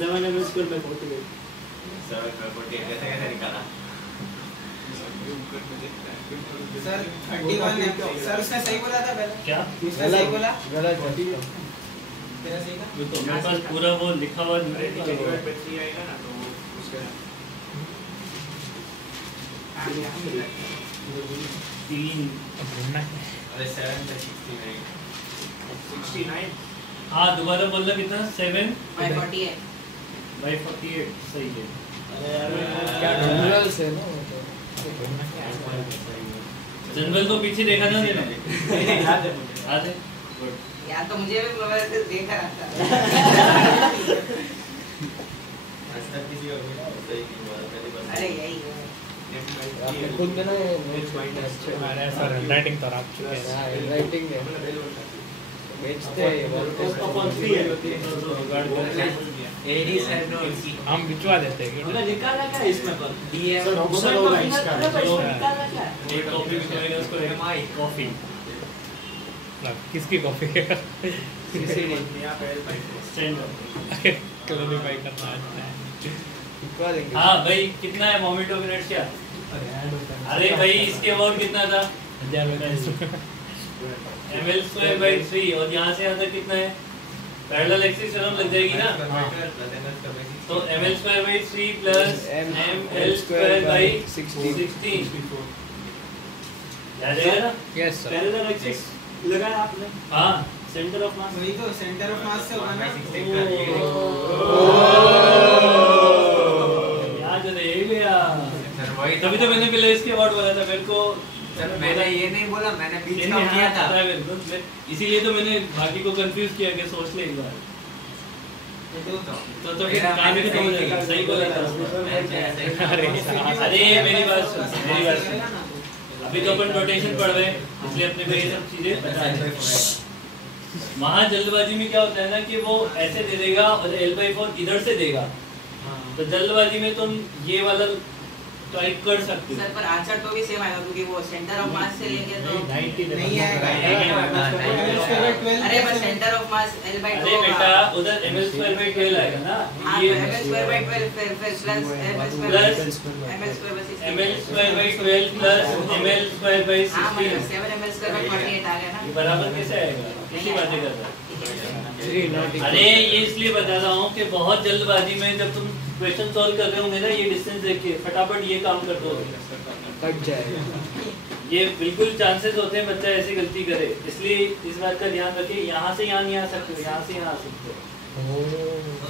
7 ml/48 7/48 कैसे निकाला? सर 31 है सर, उसने सही बोला था पहले। क्या? उसने सही बोला, गलत है। तेरा सही था। ये तो मेरे पास पूरा वो लिखा हुआ न्यूमरेटर है। आएगा ना तो उसका 3 अरे 7/69 69 हाँ दोबारा बोलना कितना? 48 7/48 सही है। क्या जनरल से ना वो तो। जनरल तो पीछे देखा था मैंने। याद है मुझे याद है? गुड। यार तो मुझे भी मोबाइल से देखा रहा था आंसर किसी का भी सही नहीं हुआ पहली बार। अरे यही है आपने खुद में ना ये नोट्स पढ़ने अच्छे हमारे सर राइटिंग तो आप चुके हैं हाँ राइटिंग है बेचते हैं ये बहुत अपॉन 3 है एडी सर नो हम भिजवा देते हैं हमने निकाला क्या इसमें पर डीएम सर ऑप्शन होगा इसका निकाला क्या एक कॉफी भिजवाएगा उसको, एक कॉफी। किसकी कॉफी है स्टैंड अप। क्लोरीफाई करना है हाँ भाई कितना है मोमेंट ऑफ इनर्शिया? अरे भाई इसके अबाउट कितना था? ml²/3 और यहाँ से यहाँ तक कितना है? पैरेलल एक्सिस थ्योरम लग जाएगी ना? तो ml²/3 प्लस ml²/16 जाएगा ना? Yes sir. पैरेलल एक्सिस लगाया आपने? हाँ सेंटर ऑफ मास वही तो सेंटर ऑफ मास से होगा ना। याद रहेगा। तभी तो मैंने पहले इसके अबाउट बोला था मेरे को। मैंने ये नहीं बोला, मैंने बीच नहीं, का हाँ, किया था। पता है मेरे को। इसीलिए तो मैंने बाकी को कंफ्यूज किया कि सोच ले एक बार। तो फिर काम भी तो हो जाएगा। सही बोला था। अरे मेरी बात सुन। अभी तो अपन रोटेशन पढ़ रहे हैं, इसलिए अपने को ये सब चीजें पता है। वहाँ जल्दबाजी में क्या होता है ना कि वो ऐसे दे देगा और L/4 इधर से देगा, तो जल्दबाजी में तुम ये वाला टाइप कर सकते हो। सर पर आंसर तो भी सेम आएगा क्योंकि वो सेंटर ऑफ मास से लेंगे तो नहीं आएगा। अरे बस सेंटर ऑफ मास L/2 अरे बेटा उधर ml²/12 आएगा ना, ये ml²/12 फिर प्लस ml²/12 प्लस ml²/16 हां मतलब 7 ml²/48 आ गया ना। ये बराबर कैसे आएगा? किसी बातें कर रहा है। अरे ये इसलिए बता रहा हूँ कि बहुत जल्दबाजी में जब तुम क्वेश्चन सॉल्व कर रहे होंगे ना, ये डिस्टेंस देखिए फटाफट ये काम कर दो, कट जाएगा। ये बिल्कुल चांसेस होते हैं बच्चा ऐसी गलती करे, इसलिए इस बात का ध्यान रखिए। यहाँ से यहाँ नहीं आ सकते हो, यहाँ से यहाँ आ सकते हो।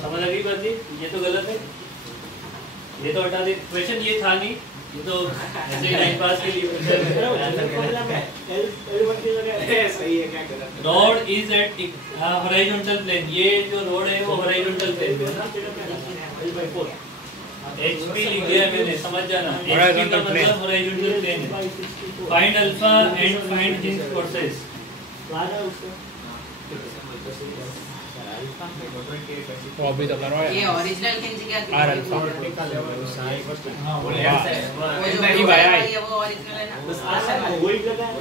समझ आ गई बात? ये तो गलत है, ये तो हटा दे। क्वेश्चन ये था नहीं, ये तो ऐसे ही टाइम पास के लिए। सही है, क्या गलत? Road is at horizontal plane. ये जो रोड है वो हॉरिजॉन्टल प्लेन पे है ना। L/4 HP लिख दिया मैंने, समझ जाना। HP का मतलब हॉरिजॉन्टल प्लेन है। Find alpha and find hinge forces. वो अभी तो करो ये ओरिजिनल हिंज क्या आर अल्फा वो जो ई है भाई आई वो ओरिजिनल है ना। बस आशा है वही लगा है।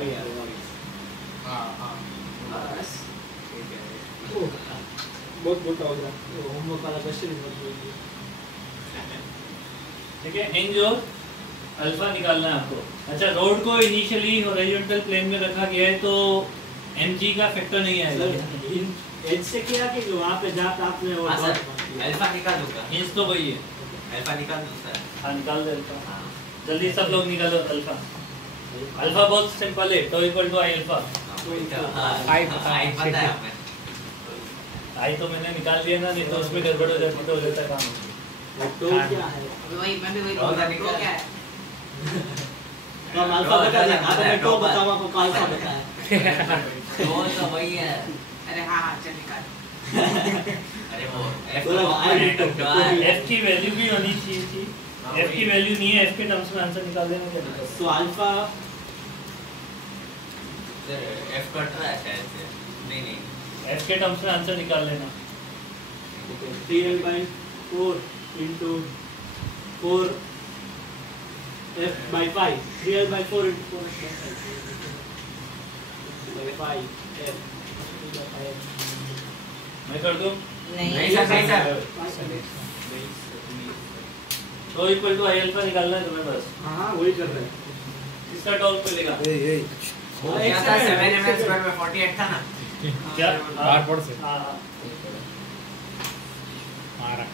बस बहुत मोटा हो गया होमवर्क वाला क्वेश्चन ही बहुत बोल दिया। ठीक है, हिंज और अल्फा निकालना है आपको। अच्छा, रोड को इनिशियली हॉरिजॉन्टल प्लेन में रखा गया है तो mg का फैक्टर नहीं आएगा। एज से किया कि वहां पे जाकर आपने वो हाँ सर, अल्फा निकाल दूंगा। हिंज तो वही है। अल्फा निकाल दूं सर। हाँ निकाल दे अल्फा। जल्दी सब लोग निकालो अल्फा। अल्फा बहुत सिंपल है, tau equal to I alpha. I पता है हमें। आई तो मैंने निकाल लिया ना, नहीं तो उसमें गड़बड़ हो जाती तो हो जाता काम। तो क्या है? वही मैं भी वही रोज़ तो निकल- क्या है? तो हम अल्फा बता दें, आपने तो बताओ आपको अल्फा बताया। तो वही है। अरे हाँ हाँ चल निकाल। अरे वो F बोला एफ की वैल्यू भी होनी चाहिए थी। एफ की वैल्यू नहीं है, एफ के टर्म्स में आंसर निकाल देना क्या दिक्कत? तो अल्फा F कट रहा है शायद से। नहीं एफ के टर्म्स में आंसर निकाल लेना। 3l/4 into 4 f/5 3l/4 into 4 f/5 f मैं कर दूं? नहीं सर, नहीं सर। टो इक्वल टू आई अल्फा निकालना है तुम्हें बस। हाँ वही कर रहे हैं। किसका टॉप पे लेगा? क्या था 7 ml² में 48 था ना। क्या? बार पढ़ से हाँ मारा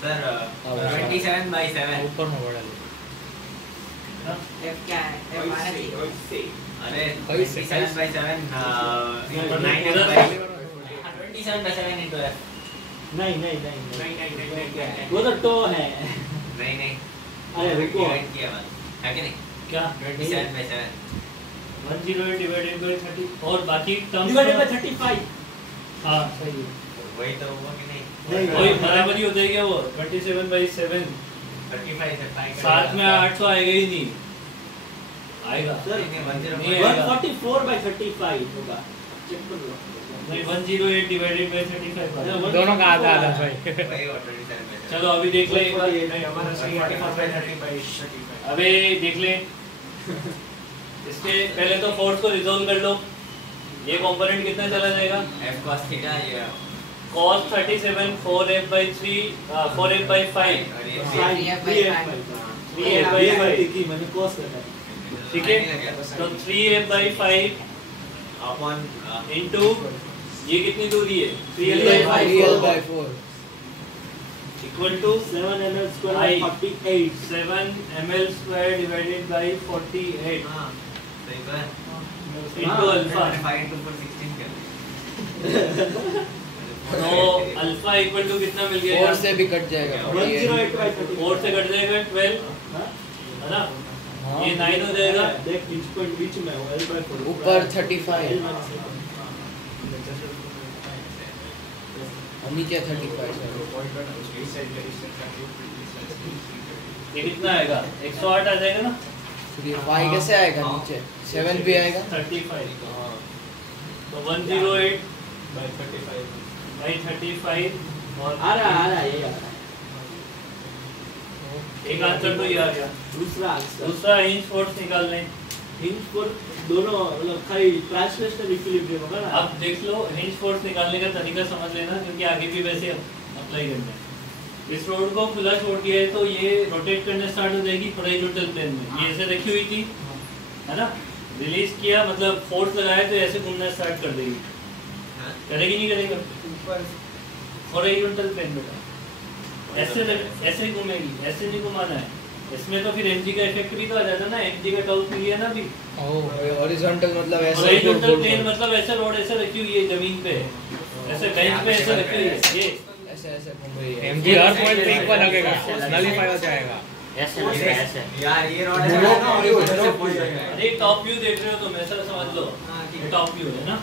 सर 27/7। ऊपर में बढ़ा ले F क्या है? F माना चाहिए। अरे कैसे? 27/7 27/7 into F। नहीं वो तो टो है। नहीं अरे रुको डिवाइड किया बस है कि नहीं? क्या? 27/7 108 डिवाइडेड बाय 30 और बाकी टर्म्स डिवाइडेड बाय 35। हाँ सही है। वही तो हुआ कि नहीं? वही बराबर ही हो जाएगा वो 27/7। 35 से 5 साथ में 8 तो आएगा ही नहीं। आएगा सर नहीं, 105 नहीं आएगा। 144/35 होगा। चेक कर लो। नहीं 108 डिवाइडेड बाय 35 आएगा। दोनों का आधा आधा भाई वही और 27/7। चलो अभी देख ले एक बार। हमारा सही 45/35। अबे देख ले इसके पहले तो फोर्स को रिजॉल्व कर लो। ये कंपोनेंट कितना चला जाएगा? F cos थीटा ये cos 37 4f/3 4f/5 3f/5 मैंने cos रखा है। ठीक है, तो 3f/5 अपॉन इंटू ये कितनी दूरी है 3l/4 equal to 7 ml square I. 48 7 ml square divided by 48 हां सही तो है इंटू अल्फा। 5 into 4 16 कर तो अल्फा इक्वल टू कितना मिल गया 4 से भी कट जाएगा 108/30 4 से कट जाएगा 12 है ना, ये 9 हो जाएगा। देख बीच में हो L/4 ऊपर 35 और नीचे 35 ये कितना आएगा 108 आ जाएगा ना, फिर y कैसे आएगा नीचे 7 भी आएगा 35 तो 108/35 और आ रहा है ये आ रहा है। एक आंसर तो ये आ गया। दूसरा आंसर दूसरा हिंज फोर्स निकालना है। हिंज पर दोनों मतलब खाली ट्रांसलेशनल इक्विलिब्रियम होगा ना। अब देख लो हिंज फोर्स निकालने का तरीका समझ लेना, क्योंकि आगे भी वैसे अप्लाई करना है। इस रोड को खुला छोड़ दिया है तो ये रोटेट करने स्टार्ट हो जाएगी हॉरिजॉन्टल प्लेन में। ये ऐसे रखी हुई थी है ना, रिलीज किया मतलब फोर्स लगाया तो ऐसे घूमना स्टार्ट कर देगी। करेगी नहीं करेगा हॉरिजॉन्टल प्लेन में ऐसे घूमेगी, ऐसे नहीं घुमाना है। इसमें तो फिर mg का इफेक्ट भी तो आ जाता है ना, mg का टॉर्क मिल गया ना अभी। हॉरिजॉन्टल मतलब ऐसे हॉरिजॉन्टल प्लेन मतलब ऐसे रोड ऐसे रखी हुई है जमीन पे, ऐसे बेंच पे ऐसे रखी हुई है, ये ऐसे ऐसे घूम रही है mg हर पॉइंट पे इक्वल लगेगा, नलीफाई हो जाएगा। ऐसे यार ये रॉड है अरे टॉप व्यू देख रहे हो तुम, ऐसा समझ लो ये टॉप व्यू है ना।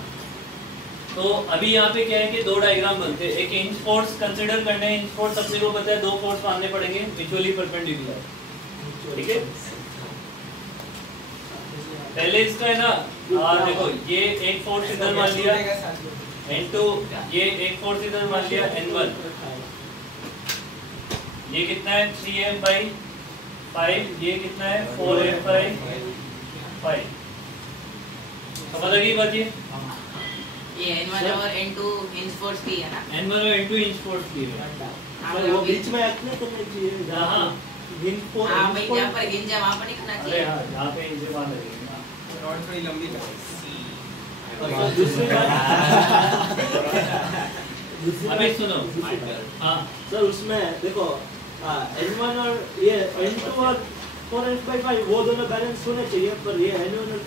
तो अभी यहाँ पे क्या है कि दो डायग्राम बनते हैं। एक इंच फोर्स कंसीडर करना है, इंच फोर्स अपने को पता है, दो फोर्स मानने पड़ेंगे म्यूचुअली परपेंडिकुलर। ठीक है, पहले इसका है ना देखो ये एक फोर्स इधर मान लिया N2, ये एक फोर्स इधर मान लिया N1, ये कितना है 3m/5, ये कितना है 4m/5। समझ आ गई बात ये N1 और N2 इंच फोर्स की है ना। N1 और N2 इंच फोर्स की है। वो बीच में एक्ट नहीं करना चाहिए हाँ हिंज पर हाँ भाई जहाँ पर गिंज है वहाँ पर लिखना अरे चाहिए। हाँ जहाँ पे इंच मान लगेगी ना। रॉड थोड़ी लंबी कर दूसरी बात अभी सुनो हाँ सर उसमें देखो N1 और ये N2 और 4f/5 वो दोनों बैलेंस होने चाहिए, पर ये N1 और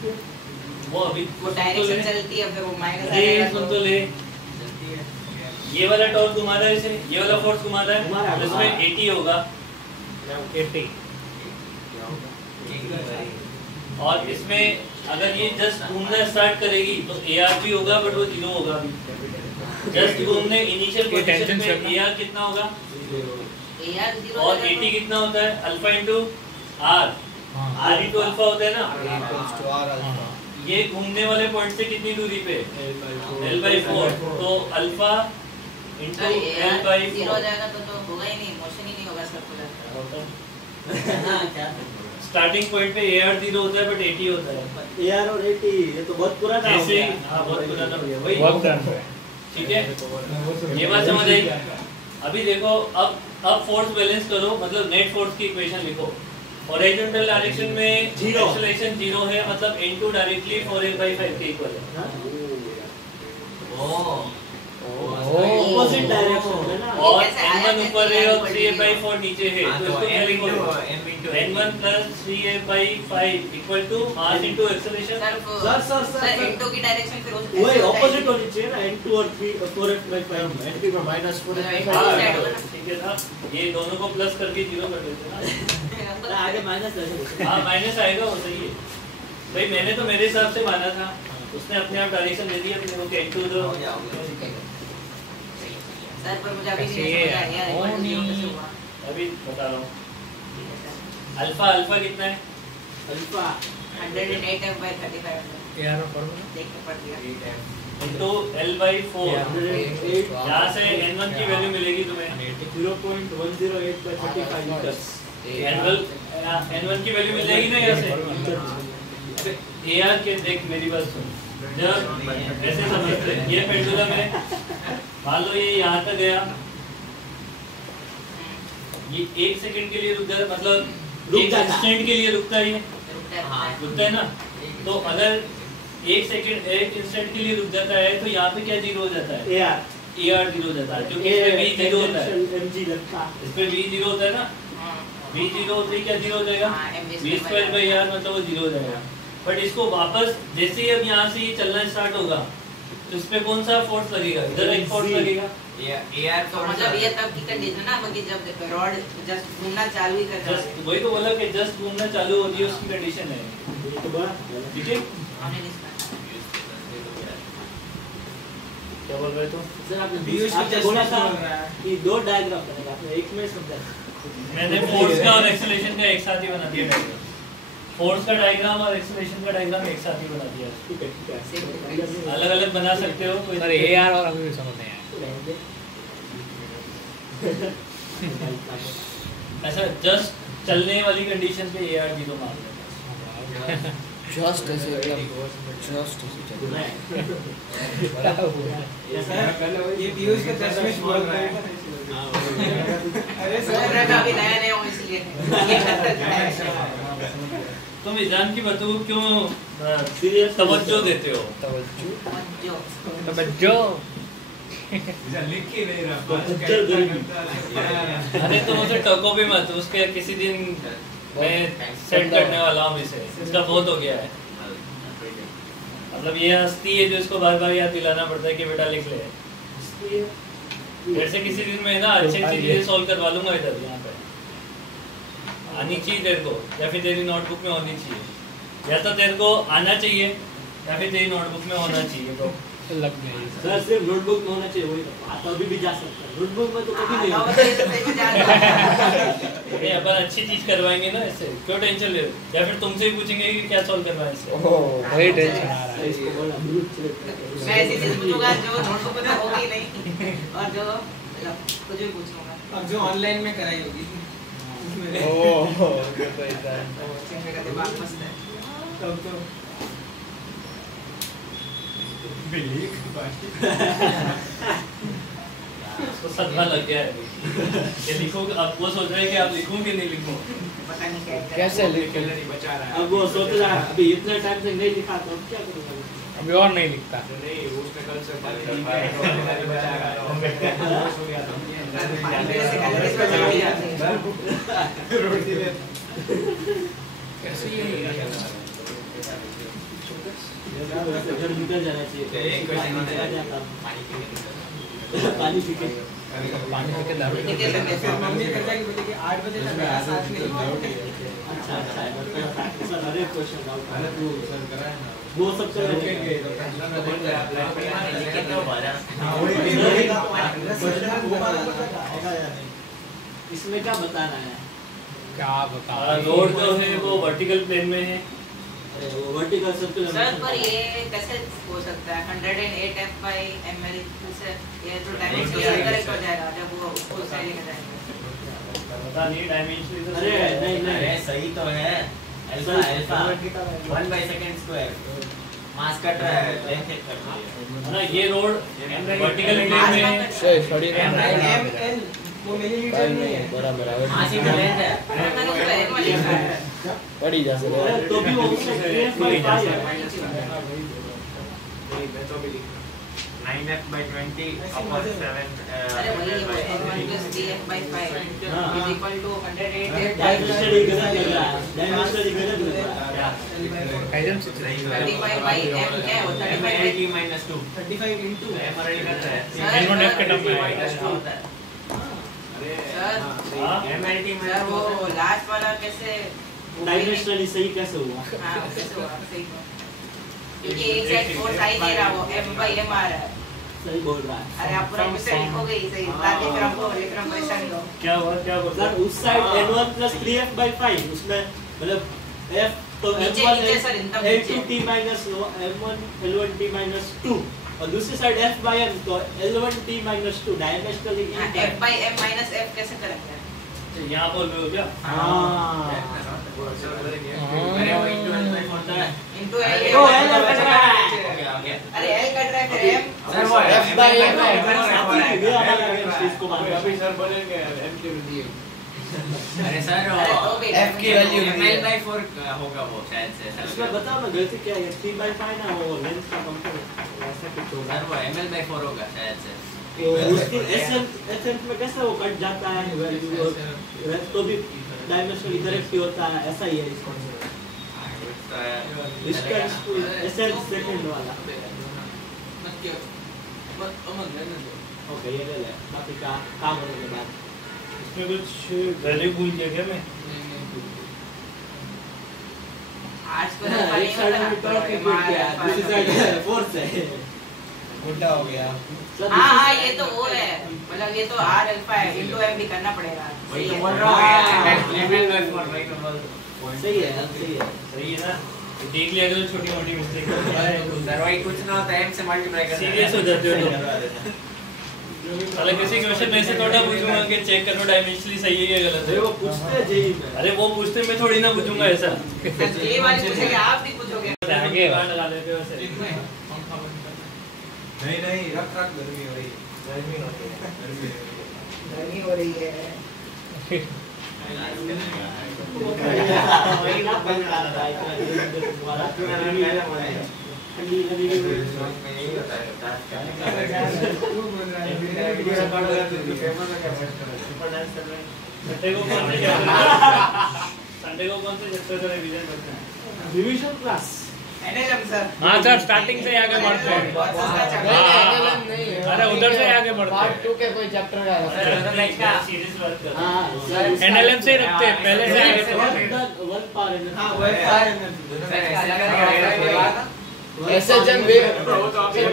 वो अभी वो डायरेक्शन चलती है फिर वो माइनस अरे सुन तो ले, ये वाला टॉर्क घुमा रहा है इसे, ये वाला फोर्स घुमा रहा है, इसमें 80 होगा 80 और इसमें अगर ये जस्ट घूमना स्टार्ट करेगी तो AR भी होगा, बट वो 0 होगा अभी। जस्ट घूमने इनिशियल पोजीशन में AR कितना होगा AR 0 और 80 कितना होता है alpha into R, R into alpha होता है ना। ये घूमने वाले पॉइंट से कितनी दूरी पे L/4, तो अल्फा इंटू जीरो हो L/4 जाएगा तो होगा ही नहीं, मोशन ही नहीं होगा सर्कुलर। स्टार्टिंग पॉइंट पे AR 0 होता है बट 80 होता है। AR और 80 ये तो बहुत पुराना हो जैसे गया। हाँ बहुत पुराना हो गया वही। वर्क ठीक है, ये बात समझ आई। अभी देखो अब फोर्स बैलेंस करो, मतलब नेट फोर्स की इक्वेशन लिखो। हॉरिजॉन्टल डायरेक्शन में एक्सेलरेशन 0 है, मतलब N2 डायरेक्टली 4m/5 के इक्वल है। ऑपोजिट डायरेक्शन में ना। और N1 ऊपर है और 3m/4 नीचे है, तो इसको क्या लिखोगे N1 plus 3m/5 equal to mass into acceleration। Sir N2 की डायरेक्शन फिर वही ऑपोजिट होनी चाहिए ना, N2 और 4f/5 NP पर -4f/5 ठीक है ना, ये दोनों को प्लस करके 0 कर देते हैं ना। आगे माइनस लगेगा। हाँ माइनस आएगा, वो सही है भाई। मैंने तो मेरे हिसाब से माना था, उसने अपने आप डायरेक्शन दे दी अपने को N2 जो सर पर मुझे अभी नहीं समझ आया यार कैसे हुआ। अभी बता रहा हूँ। अल्फा कितना है अल्फा 108m/35 यार फॉर्मूला देख के पढ़ दिया। Into L/4। यहाँ से N1 की वैल्यू मिलेगी तुम्हें 0.108/35 मीटर। N1 की वैल्यू मिल जाएगी ना यहाँ से। AR के देख मेरी बात सुन, जब ऐसे समझते ये पेंडुलम है मान लो ये यहाँ तक गया, ये 1 सेकंड के लिए रुक जाता, मतलब एक इंस्टेंट के लिए रुकता है, ये रुकता है ना। तो अगर 1 सेकंड 1 इंस्टेंट के लिए रुक जाता है तो यहाँ पे क्या जीरो हो जाता है? AR जीरो हो जाता है, जो कि इसमें V जीरो होता है, इस पे V जीरो होता है ना। V जीरो होते ही क्या जीरो हो जाएगा? V²/R, मतलब वो जीरो हो जाएगा। बट इसको वापस जैसे ही अब यहाँ से ये चलना स्टार्ट होगा तो इस पे कौन सा फोर्स लगेगा? इधर एक फोर्स लगेगा। AR तो मतलब ये तब की कंडीशन ना कि जब रॉड जस्ट घूमना चालू ही कर रहा है। वही तो बोला कि जस्ट घूमना चालू होती है, उसकी कंडीशन है, ठीक है। क्या बोल रहे तो? सर आपने बोला था कि 2 डायग्राम बनेगा, आपने एक में समझा। मैंने फोर्स का और एक्सेलरेशन का एक साथ ही बना दिया डायग्राम। फोर्स का डायग्राम और एक्सेलरेशन का डायग्राम एक साथ ही बना दिया। ठीक है। अलग अलग बना सकते हो कोई। अरे AR और अभी भी समझ नहीं आया। ऐसा जस्ट चलने वाली कंडीशन पे AR जीरो मान लेना। जस्ट ऐसे जस्ट ये पीयूष के दशमेश बोल रहा है। अरे सर अभी नया हूँ इसलिए तुम इजान की बातों को क्यों सीरियस तवज्जो देते हो? तवज्जो लिख के नहीं रहा। अरे तुम उसे टोको भी मत, उसके किसी दिन मैं सेट करने वाला हूँ इसे, इसका बहुत हो गया है। मतलब ये हस्ती है जो इसको बार बार याद दिलाना पड़ता है कि बेटा लिख ले। जैसे किसी दिन मैं ना अच्छी चीजें सॉल्व करवा लूंगा इधर, यहाँ पे आनी चाहिए तेरे को, या फिर तेरी नोटबुक में होनी चाहिए। या तो तेरे को आना चाहिए या फिर तेरी नोटबुक में होना चाहिए। तो लग गई सर सिर्फ नोटबुक में होना चाहिए, वही तो अभी भी जा सकता है। नोटबुक में तो कभी नहीं होता। नहीं, अपन अच्छी चीज करवाएंगे ना इससे, क्यों टेंशन ले रहे हो? या फिर तुमसे ही पूछेंगे कि क्या सॉल्व करवाएं इससे। वही टेंशन आ रहा है। इसको बोला मैं ऐसी चीज पूछूंगा जो नोटबुक में होगी नहीं और जो कुछ भी पूछूंगा अब जो ऑनलाइन में कराई होगी। ओह ये तो ऐसा है। मेरा दिमाग मस्त है। तब तो उसको सदमा लग गया है कि लिखो। अब वो सोच रहे हैं कि आप लिखूं कि नहीं लिखूं। पता नहीं क्या कैसे लिखे? अब वो सोच रहा है अभी इतना टाइम से नहीं लिखा तो अब क्या करूंगा? अभी और नहीं लिखता। घर निकल जाना चाहिए। पानी पी के मम्मी कहता है कि बोले कि 8 बजे तक मेरा साथ में अच्छा सर हर एक क्वेश्चन वो सब इसमें क्या बताना है? क्या बता? रोड जो है वो वर्टिकल प्लेन में है। वो वर्टिकल सर्कुलर सर पर ये कैसे हो सकता है? 108 F/ml से ये तो डायमेंशन करेक्ट हो जाएगा जब वो उसको साइड में जाएगा। पता नहीं डायमेंशन। अरे नहीं अरे सही तो है। अल्फा 1/2 मास कट रहा है, लेंथ कट रही है ना। ये रोड वर्टिकल प्लेन में है। सॉरी ml वो मिलीलीटर नहीं है। बराबर मास की लेंथ है। पड़ी जा सकता है। तो भी वो उससे 3/5 है। 9F/20 upon 7 अरे वही है N1 + 3F/5 is equal to 108 dimensionally गलत लग रहा है। डायमेंशनली गलत लग रहा है। एकदम से सही 35/m क्या होता है? 35 -2 35 into F ऑलरेडी करता है। N1 F के टर्म में आएगा। सर MLT सर वो लास्ट वाला कैसे डायमेंशनली सही कैसे हुआ? हाँ कैसे हुआ? सही हुआ क्योंकि एक साइड फोर्स आई दे रहा वो F/m आ रहा है। सही बोल रहा है। अरे आप पूरा कुछ लिखोगे ही सही ताकि फिर आपको लिख रहा हूँ परेशान नहीं हो। क्या हुआ? क्या बोल सर उस साइड N1 + 3F/5 उसमें मतलब F तो नीचे M1 नीचे सर एकदम L2T - M1 L1T - 2 और दूसरी साइड F/m तो L1T - 2 डायमेंशनली F/m - F कैसे करेंगे? यहाँ बोल रहे हो क्या? अरे वो इंटू L होता है। इनटू L ओ L कट रहा है। ओके अरे L कट रहा है फिर M सर वो F/m है। ये हमारे अगेंस्ट इसको मानना। अभी सर बोलेंगे एम के लिए अरे सर F की वैल्यू ml/4 होगा वो शायद से इसमें बताओ ना जैसे क्या है 3/5 ना वो लेंस का कंपेयर ऐसा कुछ होगा। सर वो ml/4 होगा शायद से उसकी एसेंस में कैसे वो कट जाता है तो भी डायमेंशन इधर ही होता है, ऐसा ही है इसका एसेंस सेकंड वाला। ओके ये ले ले बाकी का काम होने के बाद इसमें कुछ वैल्यू भूल गया क्या मैं? आज को एक साइड में टॉप की किया दूसरी साइड फोर्स है बुड्ढा हो गया। हाँ ये तो वो है, मतलब ये तो R अल्फा है इनटू m भी करना पड़ेगा। वही तो बोल रहा हूँ ml/4 वही तो बोल सही है सही है। सही है ना? देख लिया करो छोटी मोटी मिस्टेक। सर वही कुछ ना होता है m से मल्टीप्लाई करना सीरियस हो जाते हो लोग। अलग किसी क्वेश्चन में से थोड़ा पूछूंगा कि चेक करो डायमेंशनली सही है या गलत अरे है। वो पूछते हैं जेई में। अरे वो पूछते मैं थोड़ी ना पूछूंगा ऐसा। ये वाली पूछेंगे आप भी पूछोगे। आगे लगा लेते हो ऐसे। नहीं रख गर्मी हो रही है। गर्मी हो रही है। वही ना बन रहा था ठंडी लगी हुई संडे को कौन से चैप्टर का रिवीजन करते हैं? Revision class NLM sir. हाँ सर स्टार्टिंग से ही आगे बढ़ते हैं अरे उधर से आगे बढ़ते हैं पार्ट 2 के कोई चैप्टर का सीरीज वर्क कर रहे हैं। हां एनएलएम से ही रखते हैं पहले से आगे वन पावर हाँ वो एसएचएम भी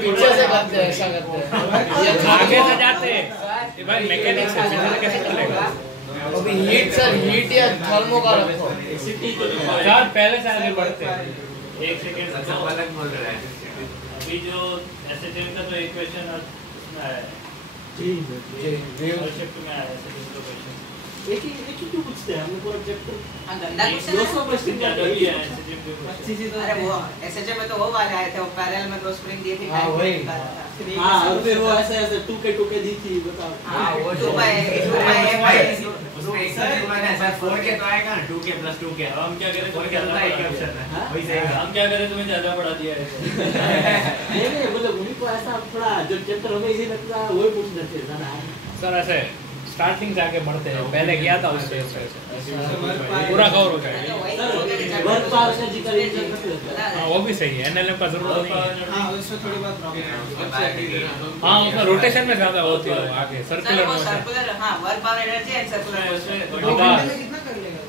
पीछे से करते हैं, ऐसा करते हैं आगे से जाते हैं ये भाई मैकेनिक्स है पीछे से कैसे चलेगा अभी हीट सर हीट या थर्मो का रखो सर पहले से आगे बढ़ते हैं एक सेकंड सब अलग बोल रहा है अभी जो एसएचएम का तो इक्वेशन उसमें आया है जी और शिफ्ट में आया है एसएचएम का क्वेश्चन एक ही क्यों पूछते हैं हमने पूरा चैप्टर हाँ गंदा क्वेश्चन 200 क्वेश्चन ज्यादा भी है एसएचएम के क्वेश्चन अरे वो SHM में तो वो वाले आए थे, वो पैरेलल में 2 स्प्रिंग दिए थे। हाँ, वही। हां और फिर वो ऐसे ऐसे 2 के दी थी बताओ। हाँ वो 2/8 उसमें एक सर सर 4 के तो आएगा 2 के प्लस 2 के अब हम क्या करें तुम्हें ज्यादा एक पढ़ा ऑप्शन दिया है वही सही हम क्या करें तुम्हें ज्यादा पढ़ा दिया है नहीं मतलब उन्हीं को ऐसा थोड़ा जो चैप्टर हमें इजी लगता है वही पूछना चाहिए ज्यादा। सर ऐसे स्टार्टिंग से आगे बढ़ते हैं पहले किया था उससे पूरा कवर हो जाएगा वर्क पावर एनर्जी का रिवीजन कर लेते हैं। हाँ वो भी सही है एनएलएम का जरूरत नहीं है हाँ उसमें थोड़ी बहुत प्रॉब्लम हाँ उसमें रोटेशन में ज्यादा होती है आगे सर्कुलर मोशन सर्कुलर हाँ work power energy and circular उसमें है। थोड़ी हाँ। में कितना कर लेगा?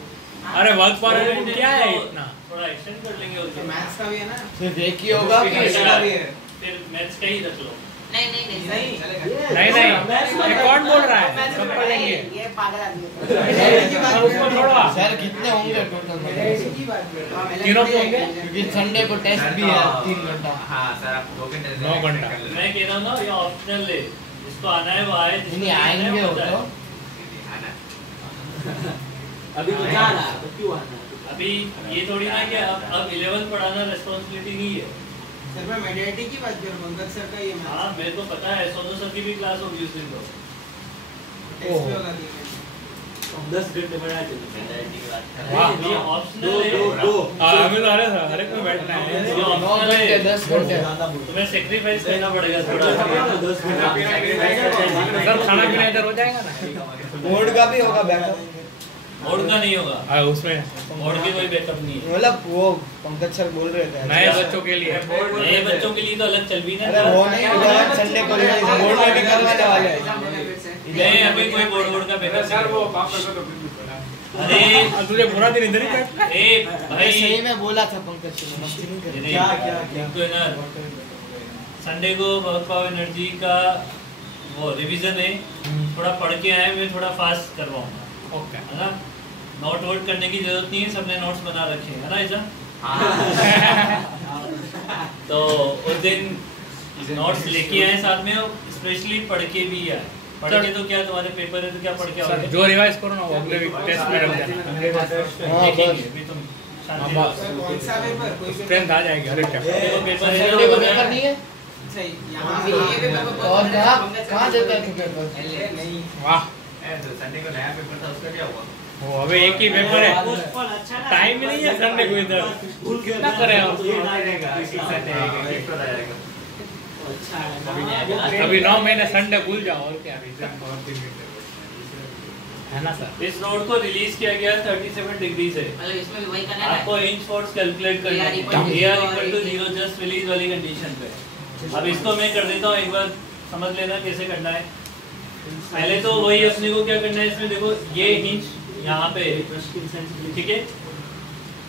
अरे वर्क पावर क्या है इतना थोड़ा एक्सटेंड कर लेंगे उसको मैथ्स का भी है ना? सिर्फ एक ही होगा कि इसका भी है। फिर मैथ्स का ही रख लो नहीं नहीं नहीं ये कौन बोल रहा है सब पढ़ेंगे ये पागल आदमी सर उसको छोड़ो सर कितने होंगे टोटल ऐसी की बात कर रहा हूँ। तीनों पे होंगे क्योंकि संडे को टेस्ट भी है 3 घंटा हाँ सर आप 2 घंटे 9 घंटा मैं कह रहा हूँ ना ये ऑप्शनल है जिसको आना है वो आए जिसको नहीं आएंगे वो तो अभी तो जा रहा है तो क्यों आना है? अभी ये थोड़ी ना कि अब 11 पढ़ाना रिस्पांसिबिलिटी नहीं है सर मैं मेडिएटी की बात कर रहा हूँ, पंकज सर का ये हाँ मेरे को पता है सोनू सर की भी क्लास होगी उस दिन तो टेस्ट भी होगा दिन में। हम 10 घंटे बढ़ा के वाह। ये ऑप्शनल है दो हमें तो हर एक में बैठना है ये 9 ऑप्शनल घंटे है 10 घंटे तुम्हें सेक्रीफाइस करना पड़ेगा थोड़ा 10 सर खाना पीना इधर हो जाएगा ना बोर्ड का भी होगा बैकअप मोड का नहीं होगा हाँ उसमें मोड की कोई बैकअप नहीं है मतलब वो पंकज सर बोल रहे थे नए बच्चों के लिए नए बच्चों के लिए तो अलग चल भी ना अरे वो नहीं संडे को बोर्ड में भी करवाने वाले हैं नहीं अभी कोई बोर्ड का बैकअप सर वो अरे तुझे पूरा दिन इधर ही बैठना है? ए भाई सही में बोला था पंकज सर ने, मस्ती नहीं कर क्या संडे को वर्क पावर एनर्जी का वो रिवीजन है थोड़ा पढ़ के आए मैं थोड़ा फास्ट करवाऊंगा ओके है ना नोट वोट करने की जरूरत नहीं है सबने नोट्स बना रखे हैं है ना ऐसा तो उस दिन नोट्स लेके आए साथ में स्पेशली पढ़ के भी आए पढ़ के तो क्या तुम्हारे पेपर है तो क्या पढ़ के सर आओगे जो रिवाइज करो ना वो अगले टेस्ट में रख देना देखेंगे अभी तुम शांति हाँ, से सर कौन सा पेपर? कोई पेपर? स्ट्रेंथ आ जाएगी हर एक चैप्टर देखो पेपर है संडे को पेपर नहीं है सही यहाँ भी ये पेपर को और कहाँ देता है तू पेपर? नहीं वाह संडे को नया पेपर था उसका क्या हुआ? वो अबे एक ही पेपर है, पर अच्छा ना टाइम ही नहीं है संडे को इधर। स्कूल के क्या करें हम? ये डालेगा कि संडे एक पता जाएगा। अच्छा है अभी नहीं आएगा। अभी 9 महीने संडे भूल जाओ और क्या एग्जाम और 3 घंटे है ना सर। इस रोड को रिलीज किया गया 37 डिग्री से। मतलब इसमें भी वही करना है आपको इंच फोर्स कैलकुलेट करना है, AR equal to 0 just release वाली कंडीशन पे। अब इसको मैं कर देता हूँ, एक बार समझ लेना कैसे करना है। पहले तो वही अपने को क्या करना है, इसमें देखो ये हिंज यहाँ पे, ठीक है।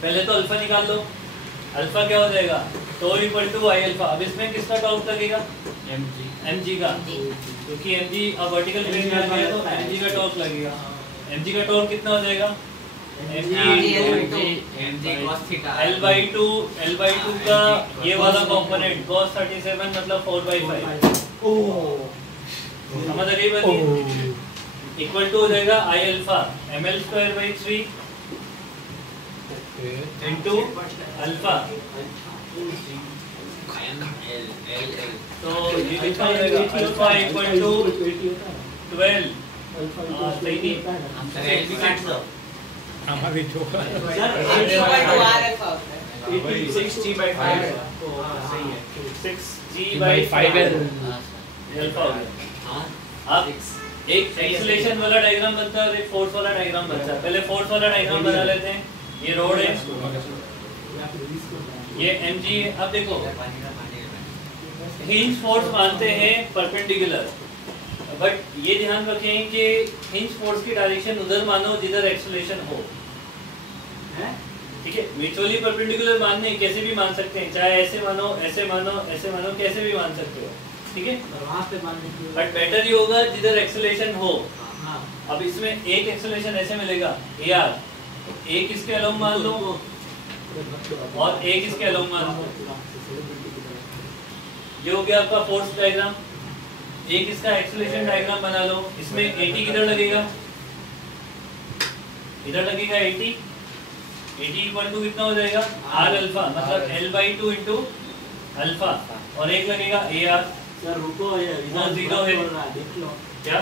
पहले तो अल्फा निकाल लो, अल्फा क्या हो जाएगा, torque equal to I alpha. अब इसमें किसका टॉर्क लगेगा, mg का, क्योंकि mg अब वर्टिकल प्लेन में आ गया तो mg का टॉर्क लगेगा। mg का टॉर्क कितना हो जाएगा, mg cos थीटा L/2 का ये वाला कंपोनेंट cos 37 मतलब 4/5। समझ आ गई बात? इक्वल टू हो जाएगा आई अल्फा ml²/3 इनटू अल्फा। तो ये कितना हो जाएगा, अल्फा इक्वल टू 12 सही नहीं, हमारी जो सही 6g/5 अल्फा हो गया। अब एक एक्सेलरेशन वाला डायग्राम बनता है और एक फोर्स वाला डायग्राम बनता है। पहले फोर्स वाला डायग्राम बना लेते हैं। ये रोड है, ये mg है। अब देखो हिंज फोर्स मानते हैं परपेंडिकुलर, बट ये ध्यान रखें कि हिंज फोर्स की डायरेक्शन उधर मानो जिधर एक्सेलरेशन हो, ठीक है। म्यूचुअली परपेंडिकुलर मानने कैसे भी मान सकते हैं, चाहे ऐसे मानो, ऐसे मानो, ऐसे मानो, कैसे भी मान सकते हो, ठीक है। वहां पे मानने के बट बेटर ही होगा जिधर एक्सेलरेशन हो। हां अब इसमें एक एक्सेलरेशन ऐसे मिलेगा AR, एक इसके अलोंग मान लो और एक इसके अलोंग मान लो। ये हो गया आपका फोर्स डायग्राम। एक इसका एक्सेलरेशन डायग्राम बना लो। इसमें 80 किधर लगेगा, इधर लगेगा 80 इक्वल टू कितना हो जाएगा, R अल्फा मतलब L/2 इनटू अल्फा, और एक लगेगा AR। सर रुको, ये वो 0 है, देख लो क्या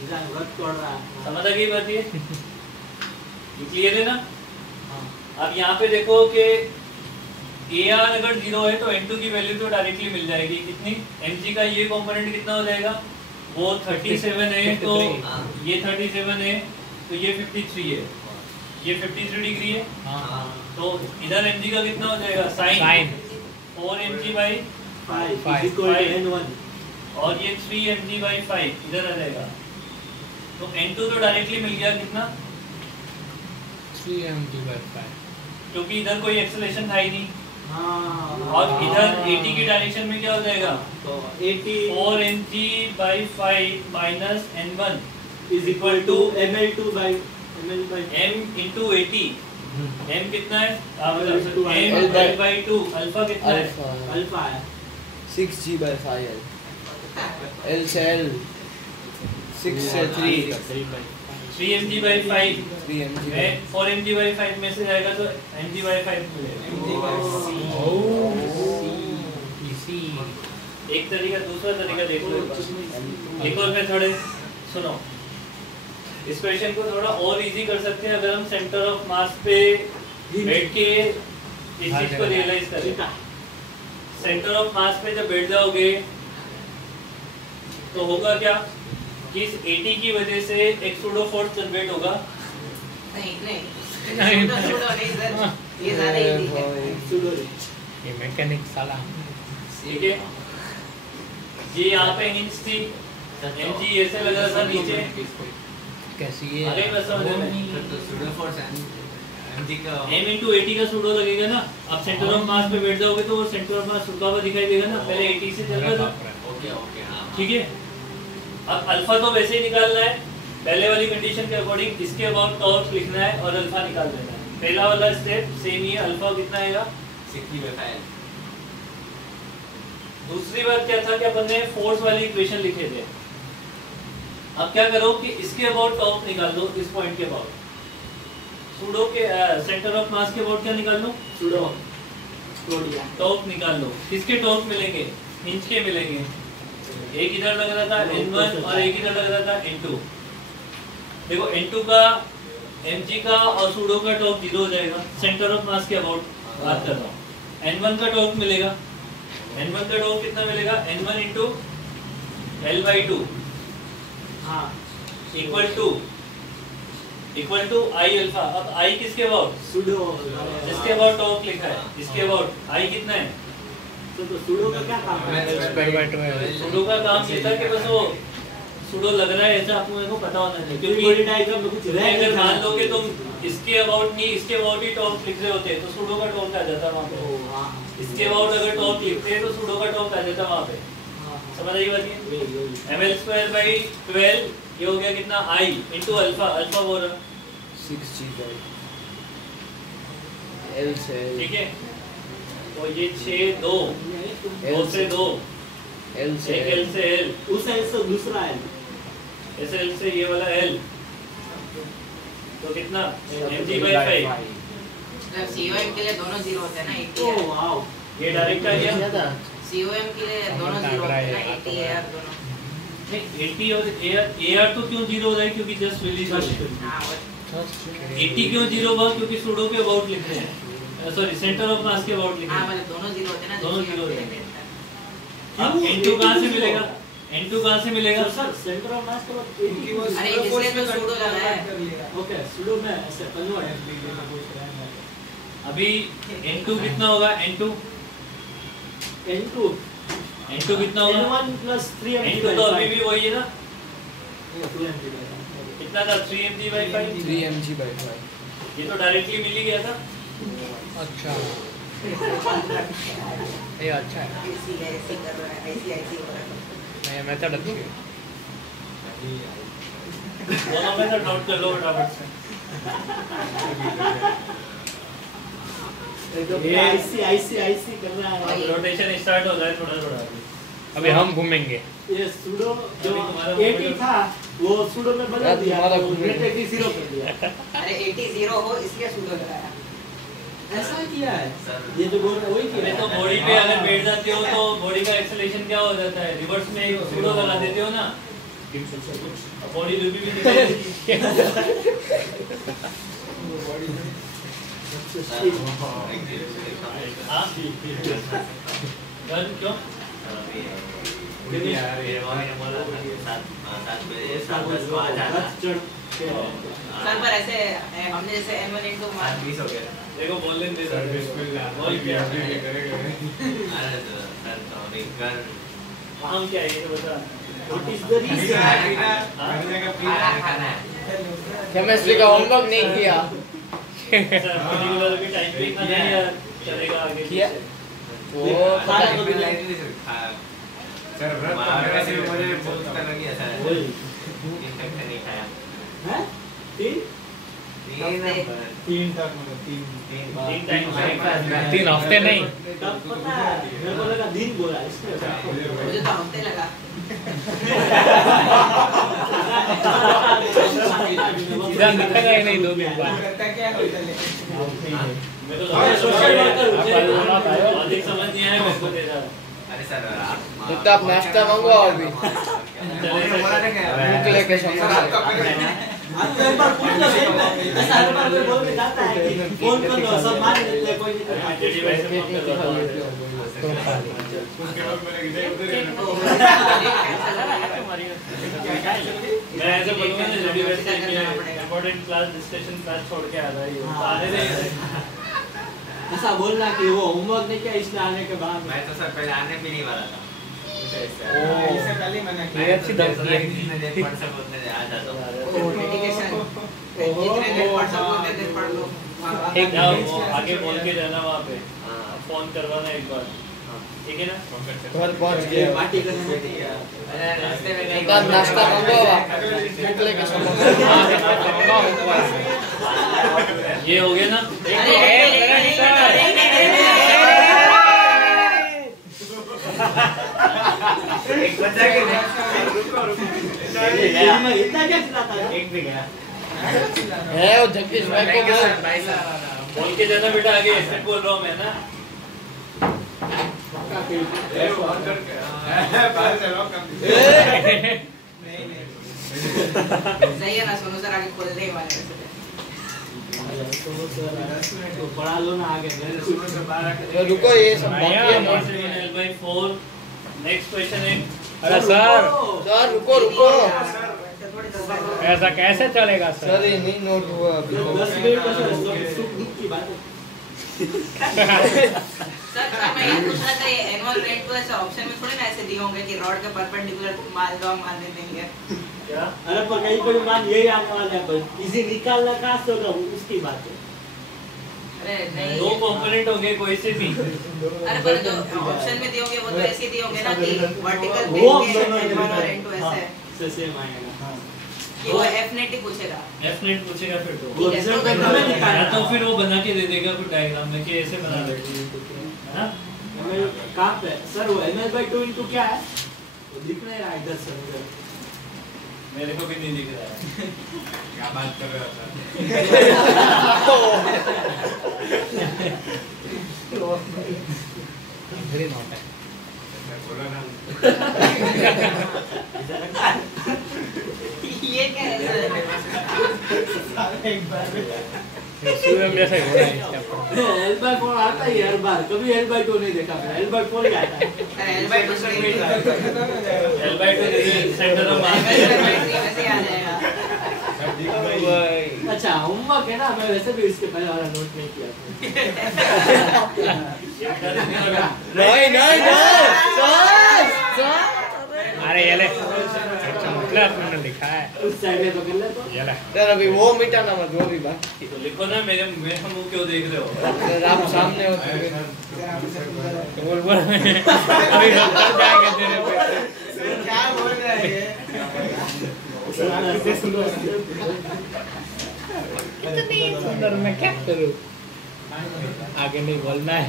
डिजाइन वर्क कर रहा है। समझ आ गई बात? ये क्लियर है ना? अब यहाँ पे देखो कि AR अगर 0 है तो N2 की वैल्यू तो डायरेक्टली मिल जाएगी। कितनी, mg का ये कंपोनेंट कितना हो जाएगा, वो 37 है, तो ये 37 है, तो ये 53 है, ये 53 डिग्री है। तो इधर mg का कितना हो जाएगा, sign 4mg/5 equal to n1, और ये 3mg/5 इधर आ जाएगा। तो N2 तो डायरेक्टली मिल गया कितना, 3mg/5, क्योंकि इधर कोई एक्सेलरेशन था ही नहीं। हां, और इधर 80 की डायरेक्शन में क्या हो जाएगा, तो 80 4mg/5 minus n1 is equal to ml/2 m into 80। m कितना है, L/2 m L/2 अल्फा कितना है, अल्फा है 6g/5 L से L 6 से 3 3mg/5 3mg है, 4mg/5 में से जाएगा तो mg/5 मिलेगा। एक तरीका, दूसरा तरीका देख लो। एक और मेथड है, सुनो। इस क्वेश्चन को थोड़ा और इजी कर सकते हैं अगर हम सेंटर ऑफ मास पे बैठ के इस चीज को रियलाइज करें। सेंटर ऑफ मास पे जब बैठ जाओगे तो होगा क्या कि इस 80 की वजह से एक सूडो फोर्स जनरेट होगा। नहीं सर, ये ज्यादा इजी है। ये मैकेनिक साला ठीक है, ये यहाँ पे हिंज थी, mg ऐसे लगा था नीचे, कैसी है आगे बस समझ में। तो सूडो फोर्स mg का m into 80 का सूडो लगेगा ना। अब सेंटर ऑफ मास पे बैठ जाओगे तो वो सेंटर ऑफ मास रुका हुआ दिखाई देगा ना, पहले 80 से चल रहा था, ओके ओके हां ठीक है। अब अल्फा तो वैसे ही निकालना है, पहले वाली कंडीशन के अकॉर्डिंग इसके अबाउट टॉर्क लिखना है और अल्फा निकाल देना है। पहला वाला स्टेप सेम ही है, अल्फा कितना आएगा 60/5। दूसरी बात क्या था कि अपन ने फोर्स वाली इक्वेशन लिखे थे। अब क्या करो कि इसके अबाउट टॉर्क निकाल दो, इस पॉइंट के अबाउट, सूडो के सेंटर ऑफ मास के अबाउट क्या निकाल लो, सूडो टॉर्क निकाल लो। किसके टॉर्क मिलेंगे, हिंज के मिलेंगे। एक इधर लग रहा था N1 और एक इधर लग रहा था N2। देखो N2 का mg का और सूडो का टॉर्क 0 हो जाएगा, सेंटर ऑफ मास के अबाउट बात कर रहा हूँ। N1 का टॉर्क मिलेगा, N1 का टॉर्क कितना मिलेगा, N1 into L/2 equal to I alpha. अब I किसके अबाउट, सूडो, जिसके अबाउट टॉर्क लिखा है, इसके अबाउट I कितना है। तो सूडो का क्या काम है? सूडो का काम ये था कि बस वो सूडो लग रहा है ऐसा आपको मेरे को पता होना चाहिए, क्योंकि क्योंकि डायग्राम में कुछ रह अगर मान लो कि तुम इसके अबाउट नहीं इसके अबाउट ही टॉर्क लिख रहे होते तो सूडो का टॉर्क आ जाता वहाँ पे। इसके अबाउट अगर टॉर्क लिखते तो सूडो का टॉर्क आ जाता वहाँ पे। समझ आई बात ये? ml²/12 ये हो गया कितना, I इंटू अल्फा। अल्फा बोल रहा 6g L से ठीक है, तो ये 6 2 2 से 2 L से एक L से L, उस L से दूसरा L, ऐसे L से ये वाला L, तो कितना mg/5। मतलब COM के लिए दोनों 0 होते हैं ना, 80 ओह है। वाओ, ये डायरेक्ट आ गया। COM के लिए दोनों 0 होते हैं ना, 80 है दोनों। नहीं 80 और AR तो क्यों 0 हो जाए, क्योंकि जस्ट रिलीज हो गया। हाँ वो 80 क्यों 0 हुआ, क्योंकि सूडो के अबाउट लिख रहे हैं, सॉरी सेंटर ऑफ मास के अबाउट लिख हाँ रहे हैं। मतलब दोनों 0 होते हैं ना, दोनों COM 0 के होते लिए। हैं। अब N2 कहाँ से मिलेगा, N2 कहाँ से मिलेगा। सर सेंटर ऑफ मास को अरे इसलिए तो सूडो लगा है। ओके, सूडो में ऐसे कन्वर्ट। अभी N2 कितना होगा, N2 कितना होगा, N1 plus 3mg N2 तो अभी भी वही है ना, कितना था 3mg/5। 3mg/5 ये तो डायरेक्टली मिल ही गया था। अच्छा ये अच्छा है, ऐसी कर रहा है, ऐसी हो रहा है। नहीं मेथड अच्छी है। दोनों में से नोट कर लो फटाफट से। ये IC कर रहा है। अब रोटेशन स्टार्ट हो जाए थोड़ा थोड़ा। अभी हम घूमेंगे। ये सूडो जो अभी तुम्हारा 80 था वो सूडो में बदल दिया, तुम्हारा तो घूमेगा। नेट 80 0 कर दिया। अरे 80 0 हो इसलिए सूडो लगाया। ऐसा किया है ये जो बोल रहा है वही किया अरे है। तो बॉडी पे अगर बैठ जाते हो तो बॉडी का एक्सेलरेशन क्या हो जाता है, रिवर्स में एक सूडो लगा देते हो ना, बॉडी भी निकलेगी। हाँ क्यों सर पर ऐसे हमने जैसे M1 into मार देखो बोलने दे बोल क्या हम क्या है ये तो बता। What is the reason? Chemistry का होमवर्क नहीं किया। पर्टिकुलर भी टाइप पे खाना है या चलेगा आगे किया? वो खाना तो भी हैं? तीन टाइम 3 हफ्ते नहीं, तब पता है मेरे को लगा दिन बोला इसलिए मुझे तो हफ्ते लगा। इधर निकलेगा ही नहीं 2 दिन बाद। मेरे को हाँ, सोशल वर्कर मुझे अधिक समझ नहीं आया मेरे को दे रहा। तो आप नाश्ता मंगवाओ अभी। भूख लेके समझो। आज तो एक बार पूछ लो सही में, ऐसा हर बार कोई बोल के जाता है कि फोन कर लो सब मान लेते हैं, कोई नहीं करता। मैं ऐसे बोलूँगा ना जब भी वैसे इम्पोर्टेंट क्लास डिस्कशन क्लास छोड़ के आ रहा है आने नहीं। ऐसा बोलना कि वो होमवर्क नहीं किया इसलिए आने के बाद मैं तो सर पहले आने भी नहीं वाला था। इससे पहले मैंने ये अच्छी दोस्ती है। डेडिकेशन जितने देर पढ़ सको उतने देर पढ़ लो। एक वो आगे बोल के जाना वहाँ पे, फोन करवाना एक बार, ठीक है ना। घर पहुंच गए। पार्टी करने में रास्ते में एक बार नाश्ता मंगवाओ। भूख लेके समझो। ये हो गया ना। इतना क्या चिल्लाता है? एक भी गया। है वो जगदीश भाई को बोल। बोल के जाना बेटा आगे, ऐसे बोल रहा हूँ मैं ना। सही है ना, सोनू सर आगे खोल दे वाले पढ़ा लो ना आगे। तो रुको, ये सब बाकी है। L/4 नेक्स्ट क्वेश्चन है। अरे सर रुको रुको, ऐसा कैसे चलेगा सर सर? ये नहीं नोट हुआ अभी। 10 मिनट का सर सुख दुख की बात है। सर मैं ये पूछ रहा था, ये एनुअल रेंट तो ऐसे ऑप्शन में थोड़ी ना ऐसे दिए होंगे कि रॉड के परपेंडिकुलर मान दो, हम मान देंगे। क्या? अरे पर कहीं कोई मान यही आने वाला है, पर इसी निकालना कहाँ से होगा उसकी बात है। अरे नहीं, दो कंपोनेंट होंगे कोई से भी। अरे पर जो ऑप्शन में दिए होंगे वो तो ऐसे दिए होंगे ना कि वर्टिकल वो बेस ऑप्शन में एनुअल और रेंट तो ऐसे सेम आएगा। कि वो एफ नेट ही पूछेगा। F नेट पूछेगा फिर तो। वो रिजल्ट में हमें या निकालना तो फिर वो बना के दे देगा कुछ डायग्राम में कि ऐसे बना दे, है ना? कहाँ पे सर वो ml/2 इनटू क्या है? वो दिख नहीं रहा इधर से उधर। मेरे को भी नहीं दिख रहा है। क्या बात कर रहे हो सर? बोला ना। ये क्या है सर? सूर्य जैसा ही हो रहा है इसका। L/4 आता ही हर बार, कभी L/2 नहीं देखा मैंने। L/4 ही आता है। अरे L/2 से L/2 सेंटर ऑफ मास वैसे आ जाएगा। अच्छा होमवर्क है ना, मैं वैसे भी इसके पहले वाला नोट नहीं किया था। नहीं नहीं सर अरे ये ले, अच्छा मतलब आपने लिखा है। उस साइड में पकड़ ले तो। ये ले। सर अभी वो मिटाना मत, वो भी बाकी। तो लिखो ना, मेरे मुंह क्यों देख रहे हो? सर आप सामने हो तो बोल बोल अभी सब कर जाएंगे तेरे पे। क्या बोल रहा है ये? इतनी सुंदर मैं क्या करूं? आगे नहीं बोलना है।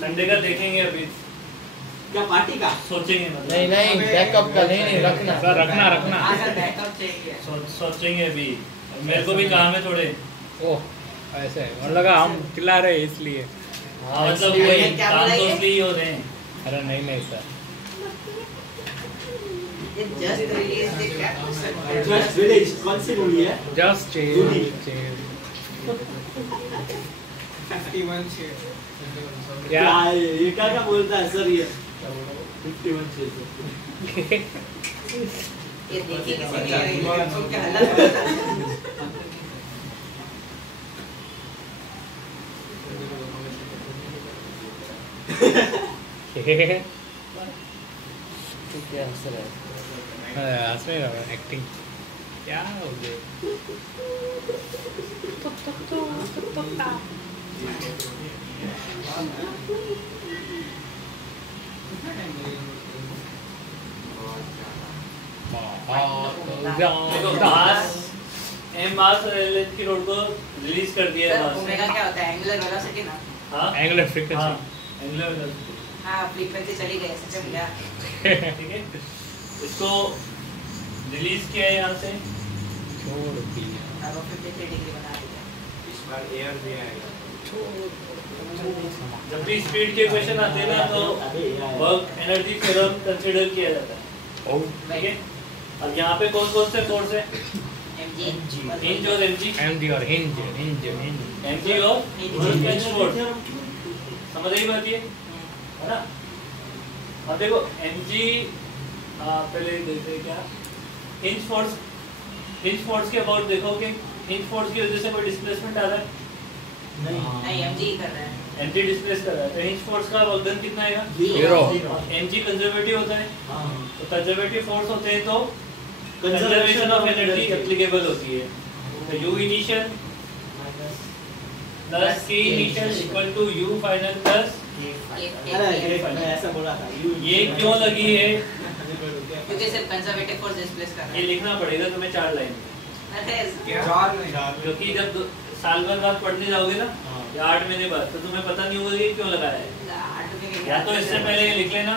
संडे का देखेंगे अभी, क्या पार्टी का? सोचेंगे मतलब। नहीं नहीं बैकअप का नहीं रखना सर रखना रखना। अगर बैकअप चाहिए सोचेंगे अभी, मेरे को भी काम है थोड़े। ओह ऐसे और लगा हम चिल्ला रहे हैं इसलिए। हाँ मतलब इसलिए वही क्या काम बोला तो ये? इसलिए ही हो रहे हैं। अरे नहीं नहीं सर, ये जस्ट रिलीज द क्या क्वेश्चन जस्ट विलेज कौन सी मूवी है? Just change. 51 शेड। क्या? ये क्या बोलता है सर ये? 51 शेड्स। ये देखी किसी ने नहीं तुम क्या हल्ला कर रहा है? तो क्या हंस रहा है? हंसने लगा एक्टिंग क्या हो गया? देखो मास एम मास और एल की रोड को रिलीज कर दिया है सर मास ने। ओमेगा क्या होता है? एंगुलर वेलोसिटी ना। हाँ एंगुलर हाँ फ्रीक्वेंसी। एंगुलर वेलोसिटी, हाँ फ्रीक्वेंसी चली गई सिस्टम क्या? ठीक है। इसको रिलीज किया है यहाँ से। छोड़ दिया। अब 53 डिग्री बना दिया। इस बार एयर भी आएगा। जब भी स्पीड के क्वेश्चन आते हैं ना तो वर्क एनर्जी थ्योरम कंसीडर किया जाता है, ठीक है। अब यहाँ पे कौन कौन से फोर्स है? mg हिंज और एमजी, एमजी और हिंज एमजी और हिंज फोर्स, समझ रही बात ये, है ना। अब देखो एमजी पहले देखते हैं क्या हिंज फोर्स के अबाउट देखो कि हिंज फोर्स की वजह से कोई डिस्प्लेसमेंट आ रहा है, नहीं mg ही कर रहा है। एमजी डिस्प्लेस कर रहा है, तो हिंज फोर्स का वजन कितना आएगा? जीरो। एमजी कंजर्वेटिव होता है, हाँ। तो कंजर्वेटिव फोर्स होते हैं तो कंजर्वेशन ऑफ एनर्जी एप्लीकेबल होती है। तो U initial plus K initial equal to U final plus अरे मैं ऐसा बोला था। ये क्यों लगी है क्योंकि सिर्फ कंजर्वेटिव फोर्स डिस्प्लेस कर रहा ये है। लिखना पड़ेगा तुम्हें 4 लाइन, अरे चार नहीं। क्योंकि जब साल भर बाद पढ़ने जाओगे ना या 8 महीने बाद, तो तुम्हें पता नहीं होगा कि क्यों लगाया है। या तो इससे पहले ये लिख लेना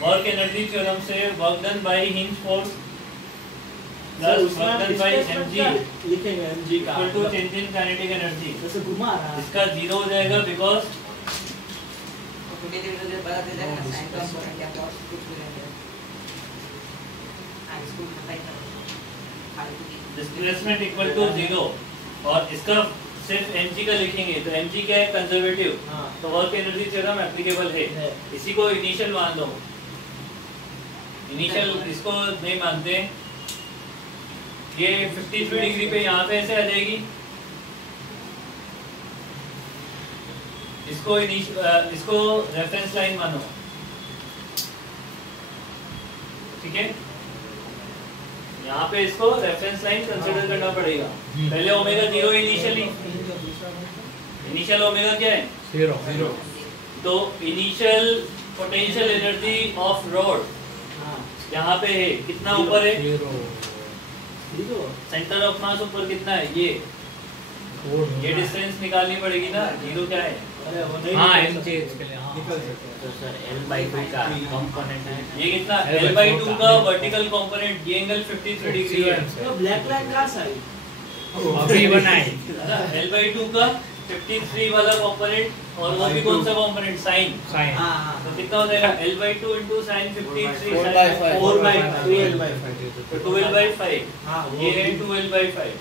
वर्क एनर्जी थ्योरम से work done by hinge force plus work done by mg लिखेंगे mg का equal to change in kinetic energy. जैसे घुमा रहा है इसका 0 हो जाएगा बिकॉज बता देते हैं ना साइन कंपोनेंट क्या कॉस कुछ भी नहीं है स्कूल खत्म कर डिस्प्लेसमेंट इक्वल टू 0 और इसका सिर्फ mg का लिखेंगे तो mg क्या है कंजर्वेटिव। हाँ। तो वर्क एनर्जी थ्योरम एप्लीकेबल है। इसी को इनिशियल मान लो। इनिशियल इसको नहीं मानते। ये 53 डिग्री पे यहाँ पे ऐसे आ जाएगी। इसको रेफरेंस लाइन मानो। ठीक है, यहाँ पे इसको रेफरेंस लाइन कंसीडर करना पड़ेगा। पहले ओमेगा 0 इनिशियली, इनिशियल ओमेगा क्या है 0 तो initial potential energy of rod यहाँ पे है कितना ऊपर है 0 सेंटर ऑफ मास ऊपर कितना है ये डिस्टेंस निकालनी पड़ेगी ना। 0 क्या है अरे वो नहीं हाँ निकल mg सकते। के लिए हाँ तो सर L/2 का कंपोनेंट है ये कितना L/2 का वर्टिकल कंपोनेंट ये एंगल 53 डिग्री है। तो ब्लैक लाइन कहाँ से आई अभी बनाए L/2 का 53 वाला कंपोनेंट और वो भी कौन सा कंपोनेंट साइन। साइन हाँ हाँ तो कितना हो जाएगा L/2 into sin 53 4/5 12/5 हाँ ये है 12/5।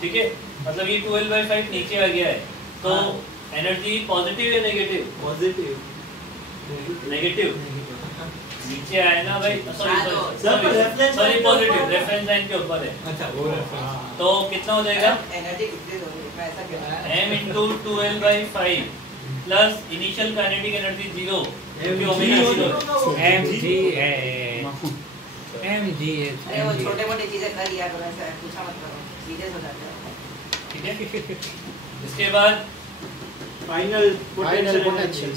ठीक है, मतलब ये 12/5 नीचे आ गया है तो एनर्जी पॉजिटिव या नेगेटिव पॉजिटिव नेगेटिव नीचे आया ना भाई। reference सॉरी line पॉजिटिव के ऊपर है। रेफरेंस लाइन के ऊपर है। अच्छा वो रेफरेंस तो कितना हो जाएगा एनर्जी कितनी दोगे मैं ऐसा क्यों रहा है m into 12/5 plus initial kinetic energy 0 क्योंकि ओमेगा 0 mg है mg अरे वो छोटे मोटे चीजें कर लिया करो ऐसा पूछा मत करो सीरियस हो जाते हो। ठीक है। इसके बाद फाइनल फाइनल पोटेंशियल पोटेंशियल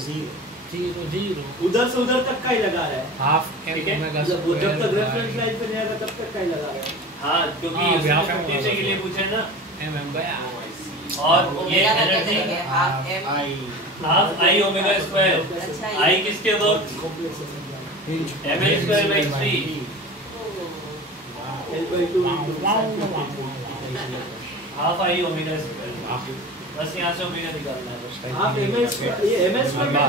0 उधर से उधर तक का ही लगा रहा है हाफ ठीक है, ओमेगा मतलब वो जब तक रेफरेंस लाइन पे नहीं आएगा तब तक का ही लगा रहा है हाँ क्योंकि हाँ, उसने व्याप 50 के लिए पूछा है ना। mm/r और ये ओमेगा का एनर्जी करेंगे half M I half I omega square अच्छा आई किसके work ml square by 3 L/2 half I omega square बस यहाँ से ओमेगा निकालना है बस। आप ये ml स्क्वायर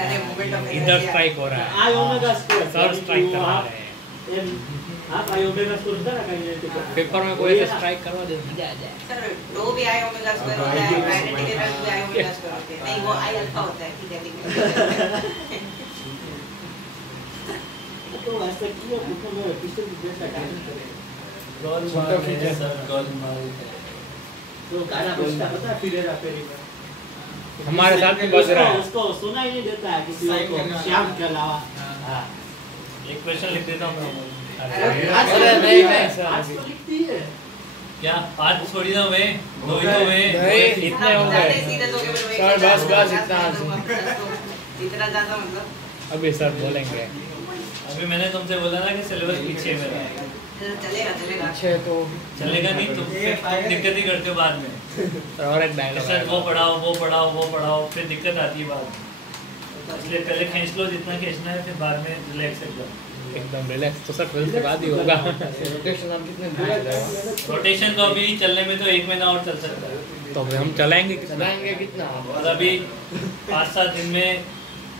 अरे मोमेंट ऑफ इधर स्ट्राइक हो रहा है आई ओमेगा स्क्वायर थर्ड स्ट्राइक करवा रहे हैं आप आई ओमेगा स्क्वायर होता है ना काइनेटिक पेपर में कोई ऐसा स्ट्राइक करवा दे सर दो भी आई ओमेगा स्क्वायर होता है काइनेटिक एनर्जी भी आई ओमेगा स्क्वायर होती है नहीं वो आई अल्फा होता है ठीक है लेकिन तो ऐसा क्यों पूछो मैं पिछले जैसा काम करे गोल मार है सर गोल मार है। तो गाना बजता पता है फिरेरा फेरी में हमारे साथ में बज रहा है उसको सुना ही नहीं देता है किसी और को श्याम के अलावा हाँ एक क्वेश्चन लिख देता हूँ मैं। अरे नहीं नहीं सर आज तो लिखती है क्या 5 थोड़ी ना हुए 2 ही तो हुए। नहीं इतने हो गए सीधे तो सर, बस इतना ज्यादा मतलब अभी सर बोलेंगे अभी मैंने तुमसे बोला ना कि सिलेबस पीछे में है। चलेगा चलेगा अच्छे तो चलेगा नहीं तुम दिक्कत ही करते हो बाद में। और एक सर वो डायलॉग पढ़ाओ फिर दिक्कत आती है बाद में। इसलिए पहले खींच लो जितना खींचना है फिर बाद में रिलैक्स एकदम। एकदम रिलैक्स तो सर 12 के बाद ही होगा रोटेशन आप कितने दूर चलेगा रोटेशन तो अभी चलने में तो 1 महीना और चल सकता है। तो अभी हम चलाएंगे कितना चलाएंगे कितना और अभी 5-7 दिन में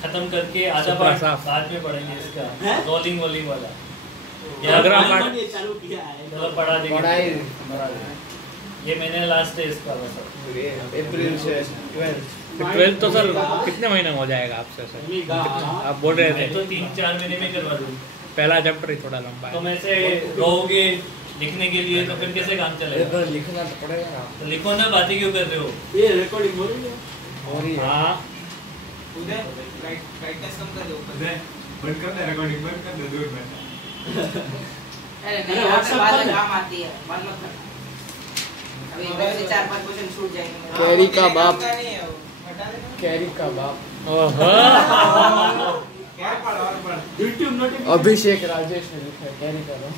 खत्म करके आधा सुपर पार्ट साफ। बाद में पढ़ेंगे इसका हैं? रोलिंग वाला। अगला यार पार्ट ये चालू किया है चलो पढ़ा देंगे पढ़ाई। बढ़ा देंगे। ये महीने लास्ट है इसका बस अब। अप्रैल से 12 तो सर कितने महीने में हो जाएगा आपसे सर आप बोल रहे मैं थे तो 3-4 महीने में करवा दूँ। पहला चैप्टर ही थोड़ा लंबा तुम है ऐसे रहोगे लिखने के लिए तो फिर कैसे काम चलेगा। पेपर लिखना तो पड़ेगा ना तो लिखो ना, बातें क्यों कर रहे हो। ये रिकॉर्डिंग हो रही है और ही है। हाँ ब्राइटनेस कम कर दो बंद कर दे रिकॉर्डिंग बंद कर दे दूर में। अरे नहीं यहाँ पे बाद में काम आती है बंद मत कर। अभी इधर से 4-5 क्वेश्चन छूट जाएंगे। कैरी का बाप कैरी का बाप ओहो क्या पढ़ और पढ़ YouTube नोटिफिकेशन अभिषेक राजेश ने लिखा है कैरी का बाप।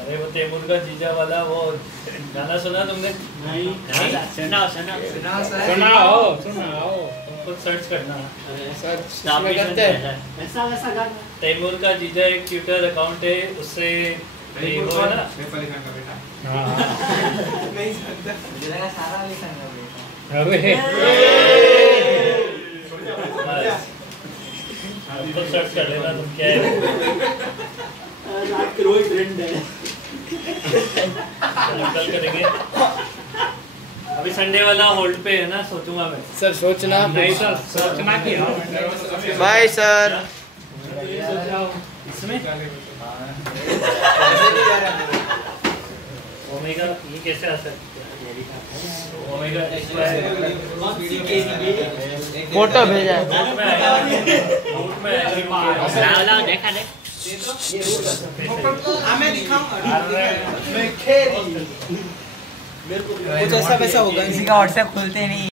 अरे वो तैमूर का जीजा वाला वो गाना सुना तुमने। नहीं नहीं? सुनाओ खुद सर्च करना। सर्च नाम में भी करते सर्च हैं। करना है। ऐसा वैसा गाना तैमूर का जीजा एक ट्विटर अकाउंट है, उससे ये वो है ना, सैफ अली खान का बेटा। हाँ नहीं जानता। मुझे लगा सारा अली खान का बेटा। अबे बस। खुद सर्च कर लेना तुम क्या है। रात के रोज ट्रेंड है। चलो कल करेंगे। अभी संडे वाला होल्ड पे है ना, सोचूंगा मैं। सर सोचना। नहीं सर, सोचना कि हाँ बाय सर। इसमें ओमेगा ये कैसे आ सकता है? ओमेगा फोटो भेजा है। नोट में आएगा, नोट में आएगा। देखा दे मैं दिखाऊंगा। मैं खेरी। कुछ ऐसा वैसा होगा नहीं। किसी का व्हाट्सएप खोलते नहीं।